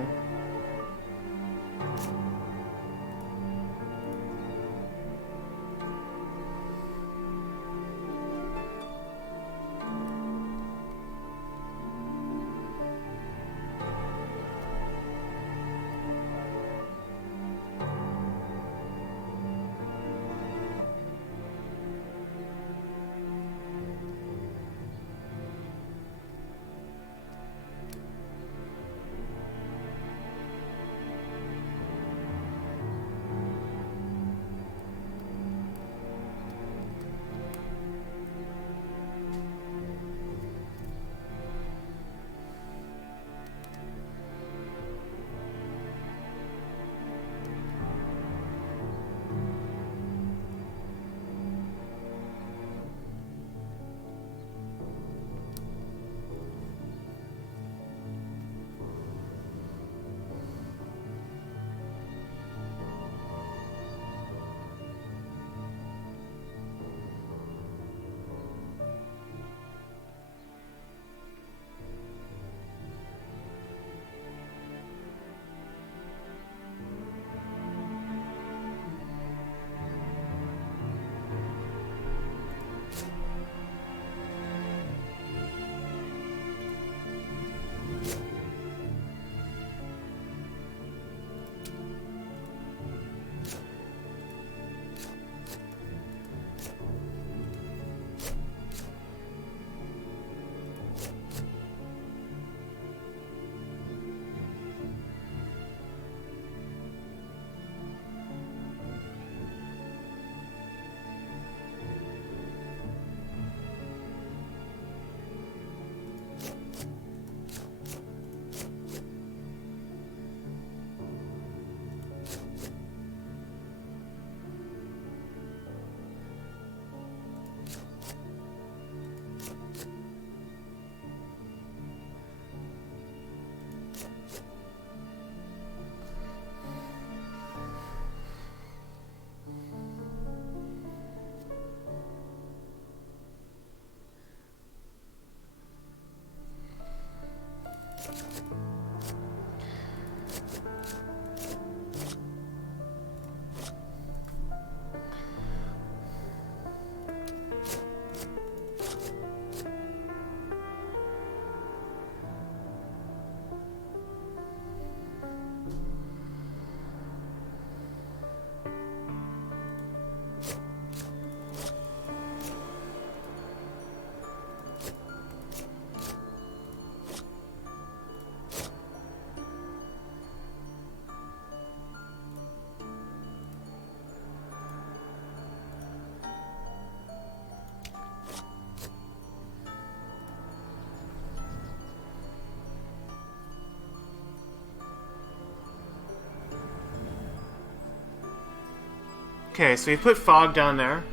Okay, so we put Fog down there.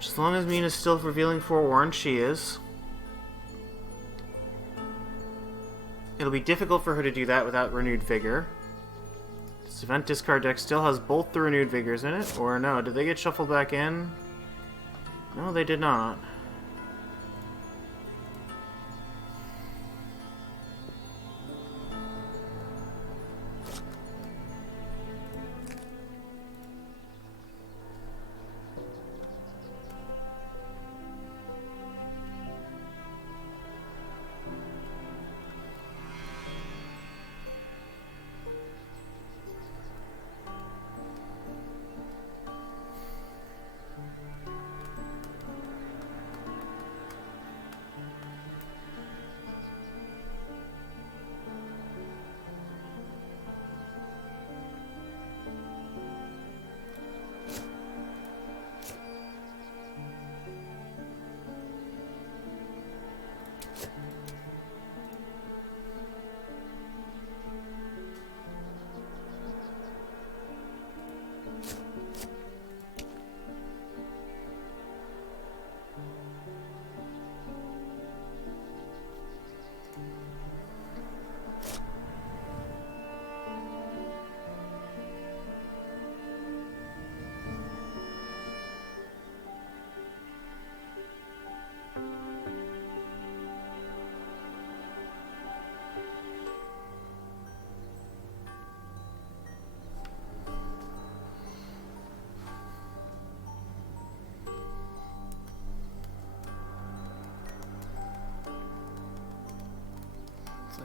As long as Mina's still revealing forewarned, she is. It'll be difficult for her to do that without Renewed Vigor. This event discard deck still has both the Renewed Vigors in it, or no, did they get shuffled back in? No, they did not.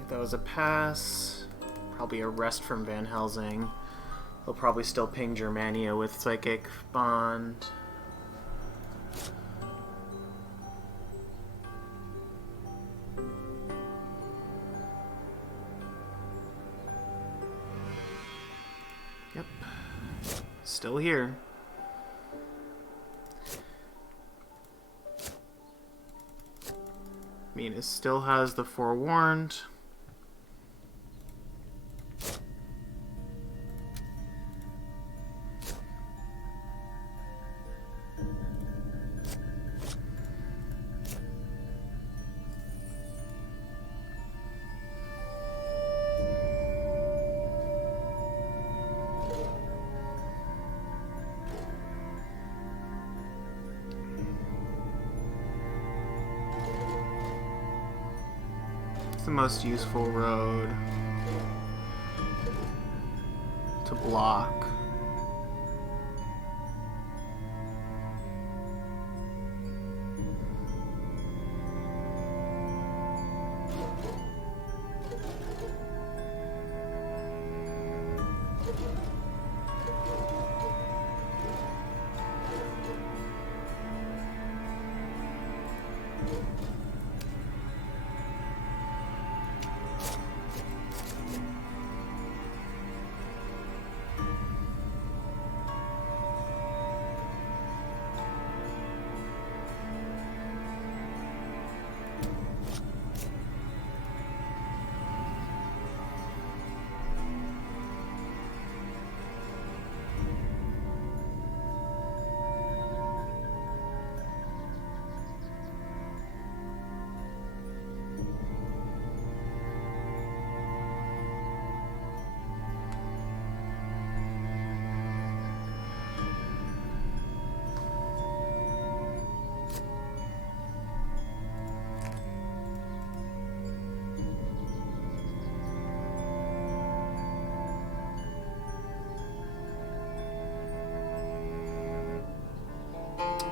That was a pass. Probably a rest from Van Helsing. He'll probably still ping Germania with Psychic Bond. Yep. Still here. Mina still has the Forewarned. The most useful road to block.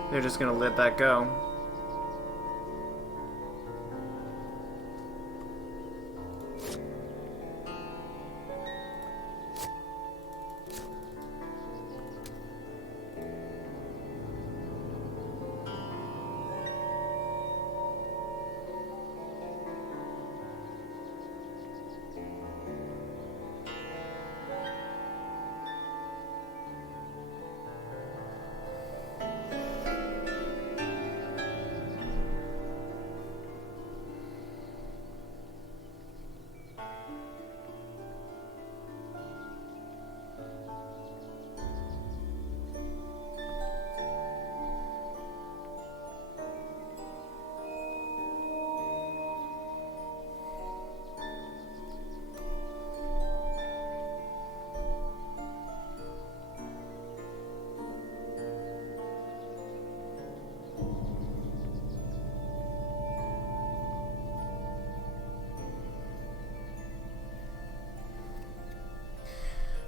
They're just gonna let that go.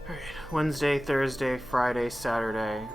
Alright, Wednesday, Thursday, Friday, Saturday.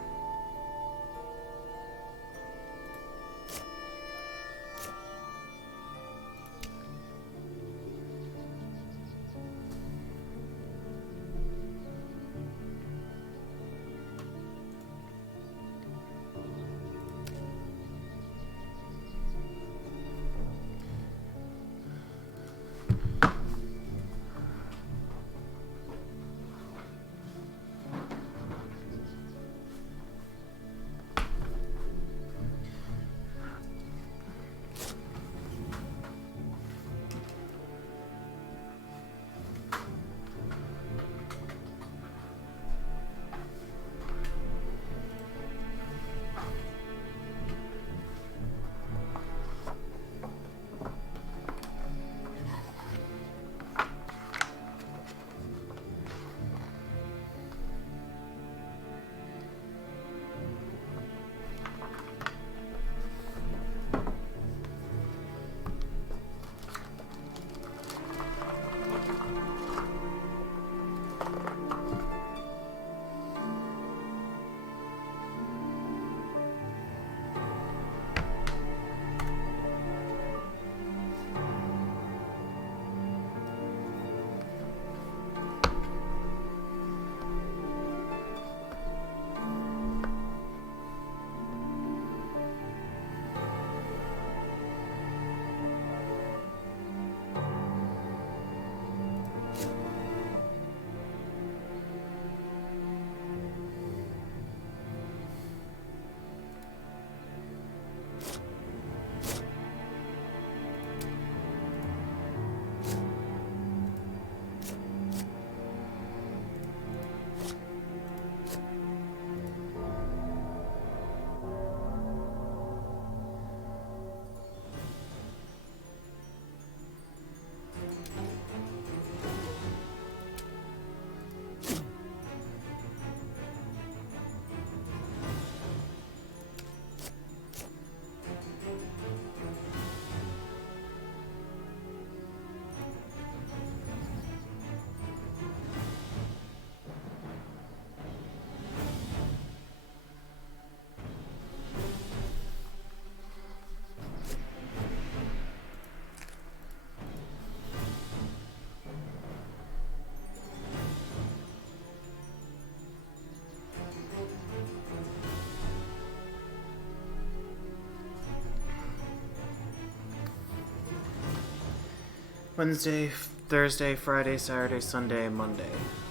Wednesday, Thursday, Friday, Saturday, Sunday, Monday.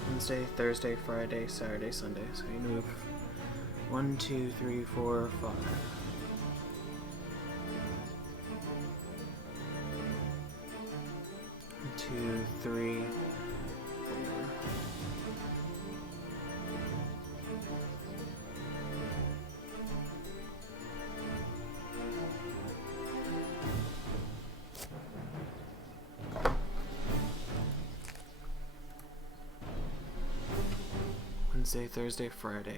Wednesday, Thursday, Friday, Saturday, Sunday. So you move 1, 2, 3, 4, 5. 2, 3, 4. Wednesday, Thursday, Friday.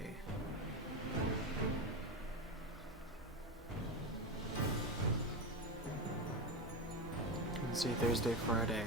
Wednesday, Thursday, Friday.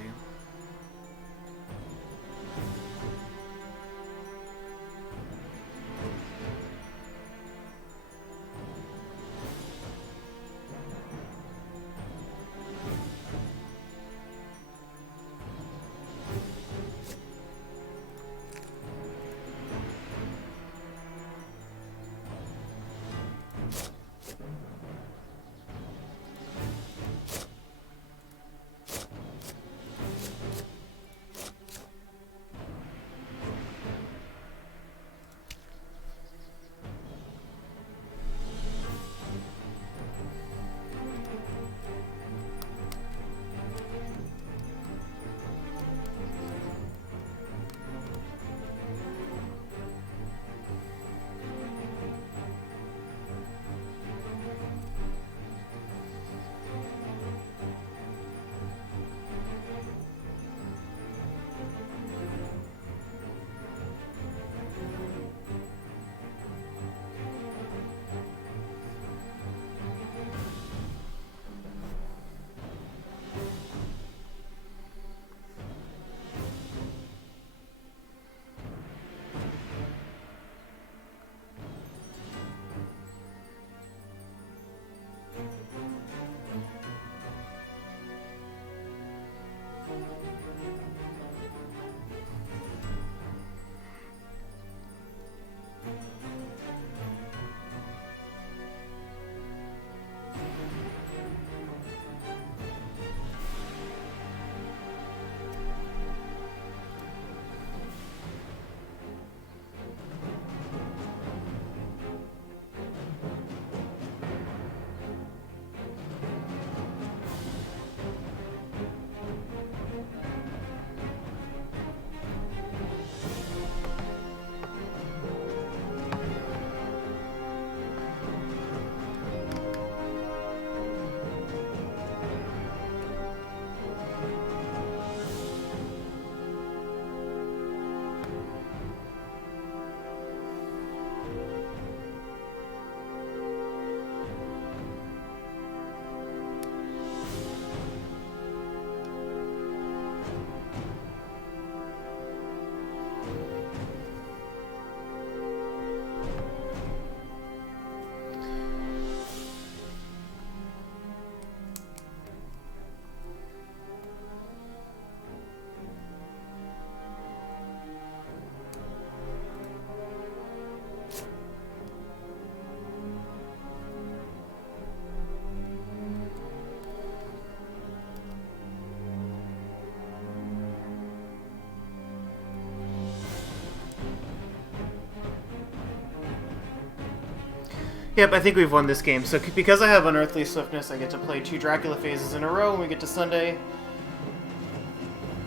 Yep, I think we've won this game. So because I have Unearthly Swiftness, I get to play 2 Dracula phases in a row when we get to Sunday.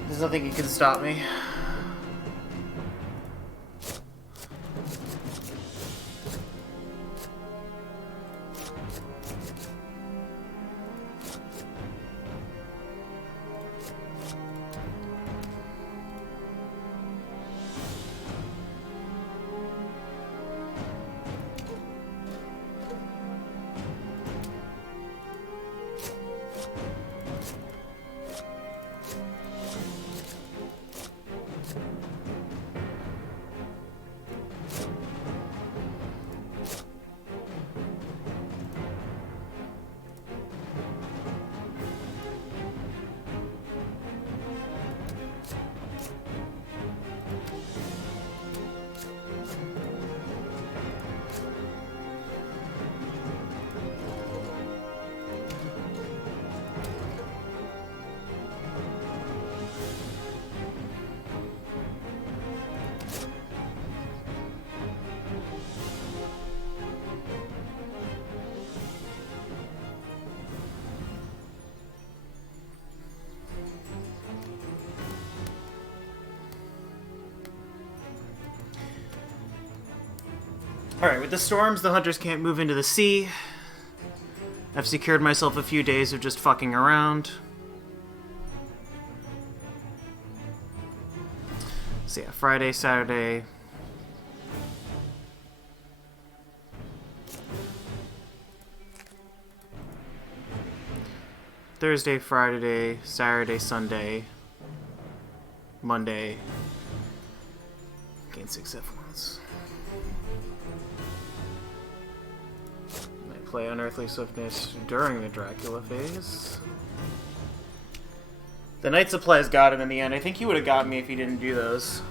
There's nothing that can stop me. Alright, with the storms, the hunters can't move into the sea. I've secured myself a few days of just fucking around. So yeah, Friday, Saturday. Thursday, Friday, Saturday, Sunday, Monday. Gain 6 influence. Might play Unearthly Swiftness during the Dracula phase. The Night Supplies got him in the end. I think he would have got me if he didn't do those.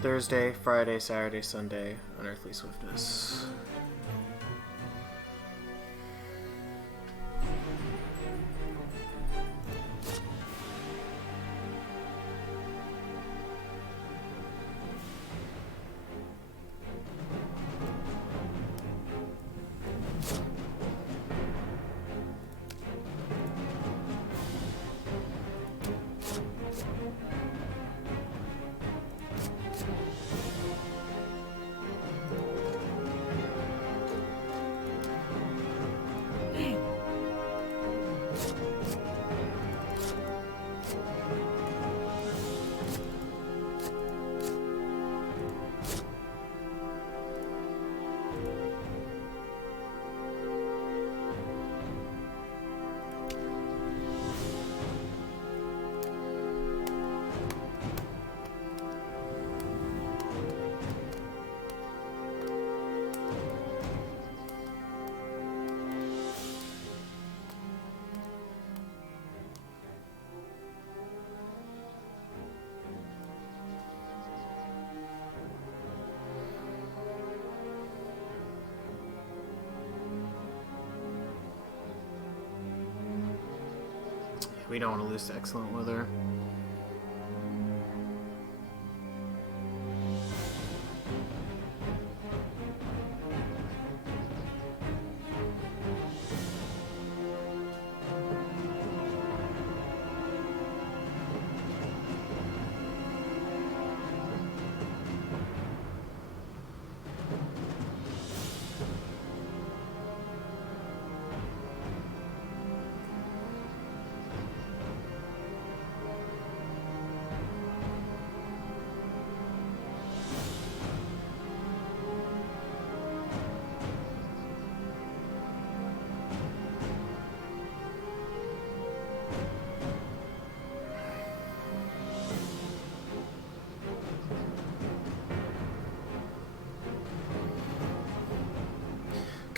Thursday, Friday, Saturday, Sunday, Unearthly Swiftness. We don't want to lose to Excellent Weather.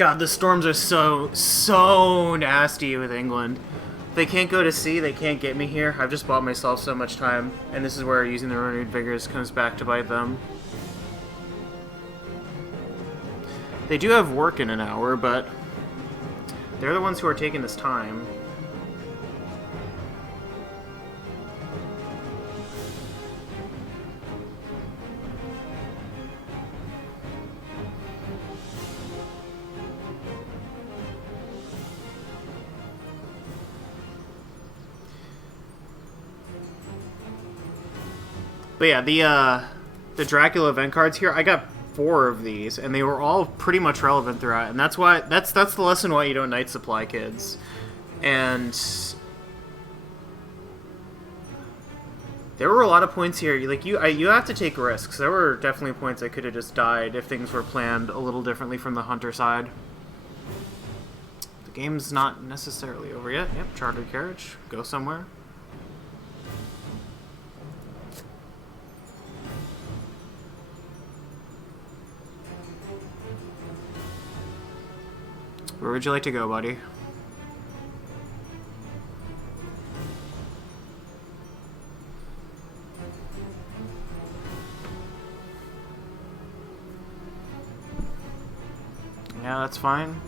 God, the storms are so nasty with England. They can't go to sea, they can't get me here. I've just bought myself so much time, and this is where using the renewed vigors comes back to bite them. They do have work in an hour, but they're the ones who are taking this time. But yeah, the Dracula event cards here, I got 4 of these, and they were all pretty much relevant throughout, and that's the lesson why you don't night supply, kids. And there were a lot of points here. Like you have to take risks. There were definitely points I could have just died if things were planned a little differently from the hunter side. The game's not necessarily over yet. Yep, chartered carriage. Go somewhere. Where would you like to go, buddy? Yeah, that's fine.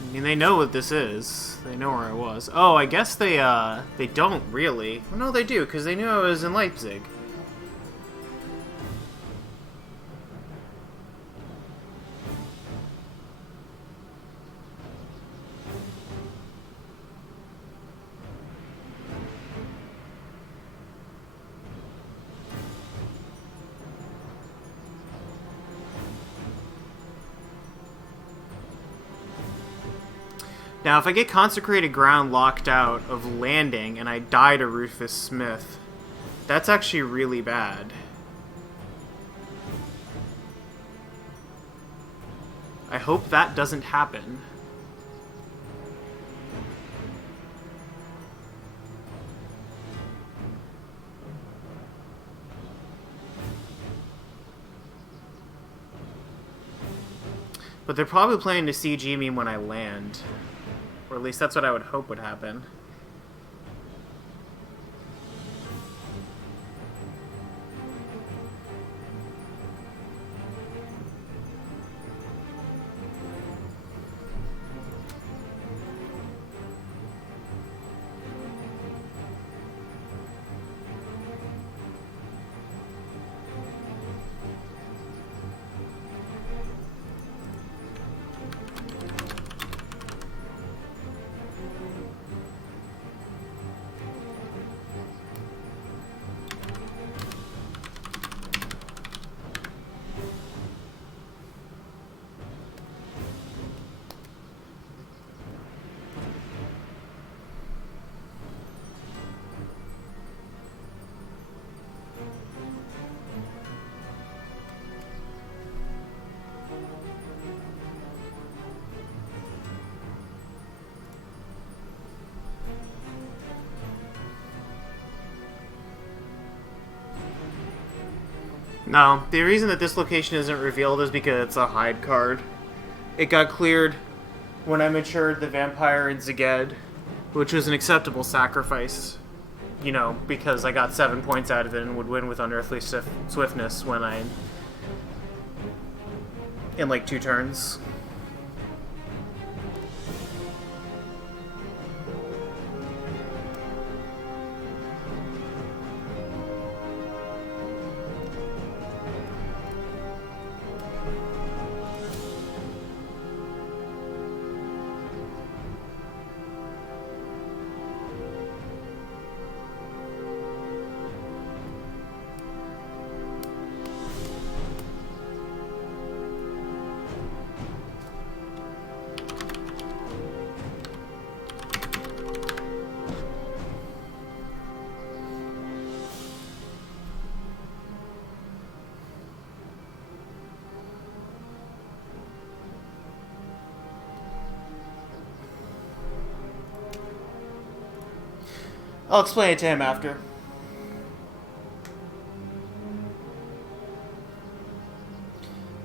I mean, they know what this is. They know where I was. Oh, I guess they don't really. Well, no, they do, because they knew I was in Leipzig. Now, if I get consecrated ground locked out of landing and I die to Rufus Smith, that's actually really bad. I hope that doesn't happen. But they're probably planning to CG me when I land. Or at least that's what I would hope would happen. No, the reason that this location isn't revealed is because it's a hide card. It got cleared when I matured the vampire in Szeged, which was an acceptable sacrifice. You know, because I got 7 points out of it and would win with unearthly swiftness when in like 2 turns. I'll explain it to him after.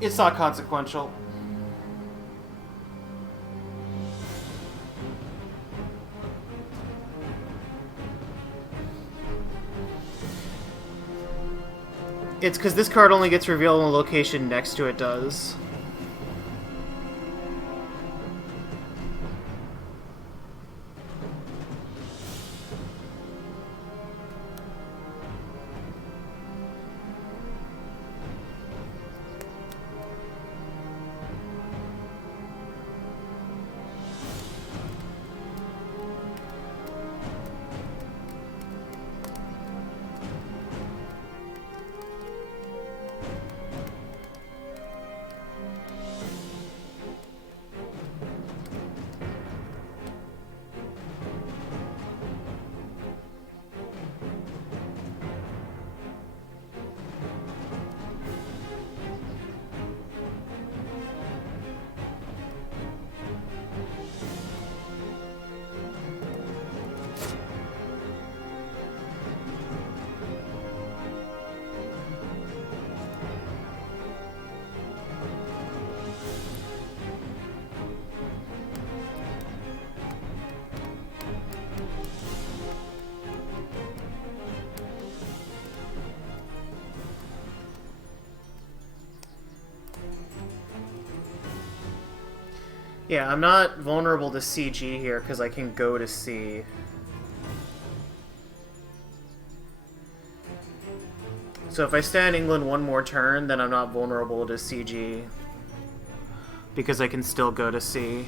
It's not consequential. It's because this card only gets revealed when the location next to it does. Yeah, I'm not vulnerable to CG here because I can go to C. So if I stay in England one more turn, then I'm not vulnerable to CG. Because I can still go to C.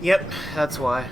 Yep, that's why.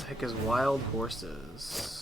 The heck is wild horses?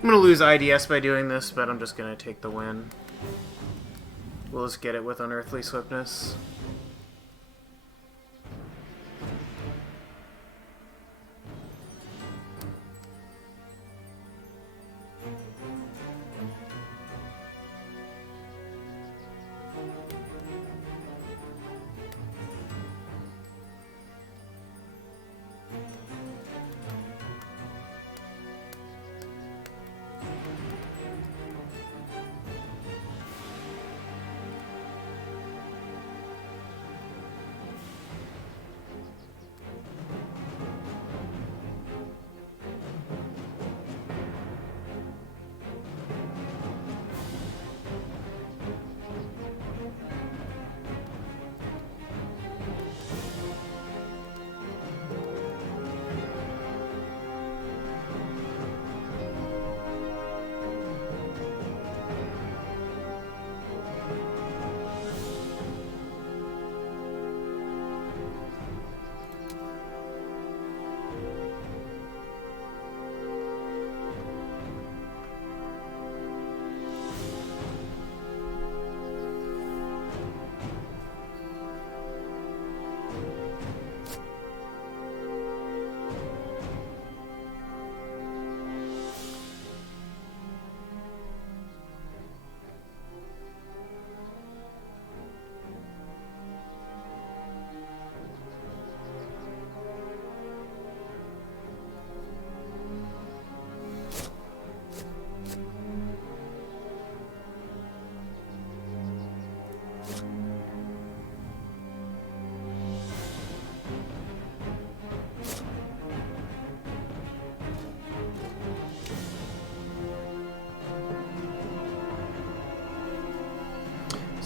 I'm gonna lose IDS by doing this, but I'm just gonna take the win. We'll just get it with Unearthly Swiftness.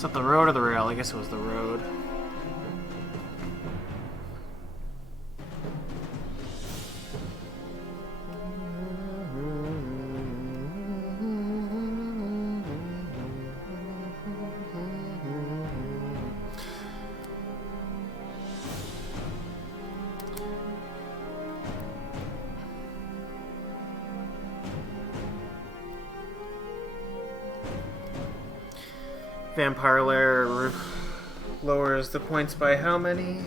Is that the road or the rail? I guess it was the road. Vampire Lair lowers the points by how many?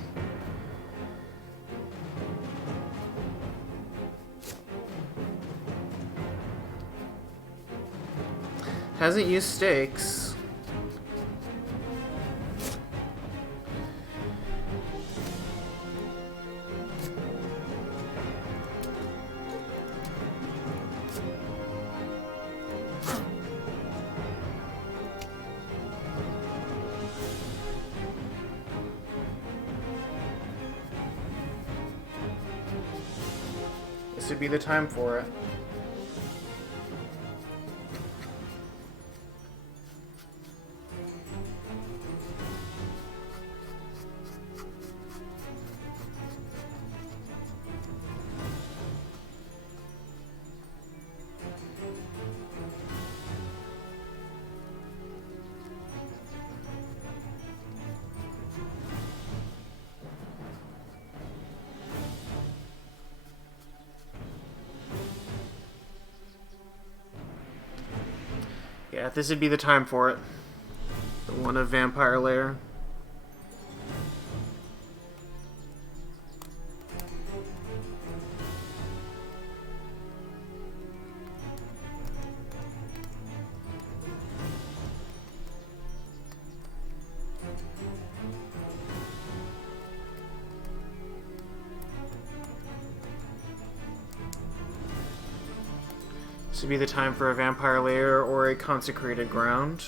Hasn't used stakes. This would be the time for it. Yeah, this would be the time for it. The one of Vampire Lair. This would be the time for a Vampire Lair or a Consecrated Ground.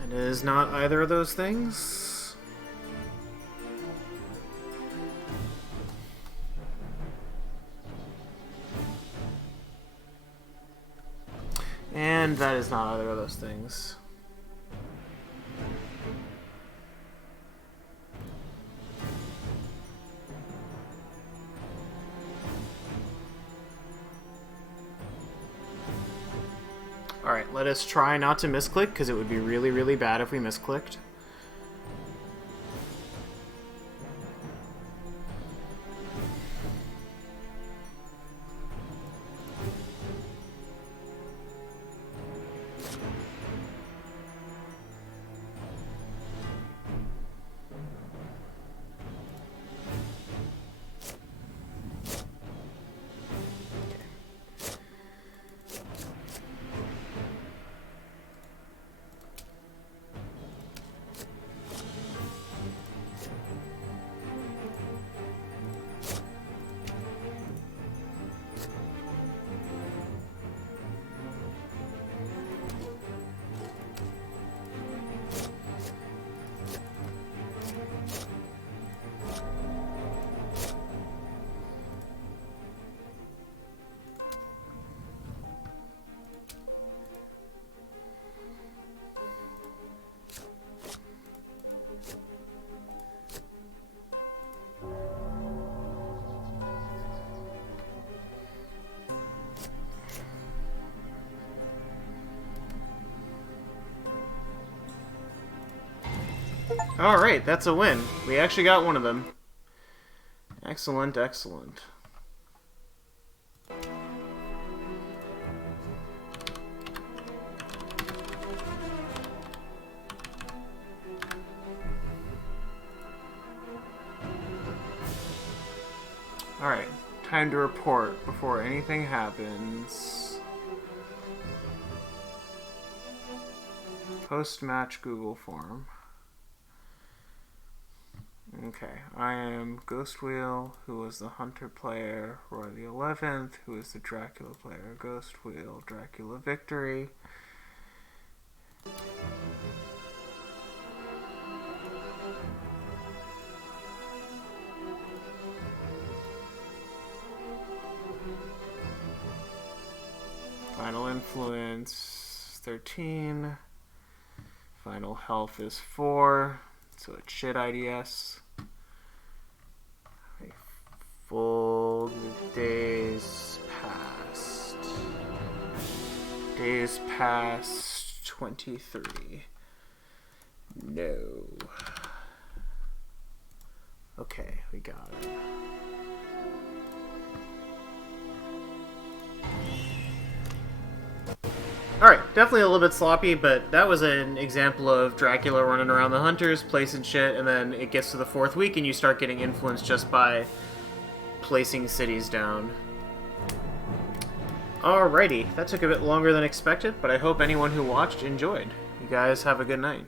And it is not either of those things. And that is not either of those things. Alright, let us try not to misclick, because it would be really, really bad if we misclicked. Alright, that's a win. We actually got one of them. Excellent, excellent. Alright, time to report before anything happens. Post-match Google form. Okay, I am Ghostwheel, who was the Hunter player, RoyThe11th, who is the Dracula player, Ghostwheel, Dracula victory. 13. Final health is 4. So it's shit IDS. Full days past. Days past 23. No. Okay, we got it. Alright, definitely a little bit sloppy, but that was an example of Dracula running around the hunters, placing shit, and then it gets to the 4th week and you start getting influenced just by placing cities down. Alrighty, that took a bit longer than expected, but I hope anyone who watched enjoyed. You guys have a good night.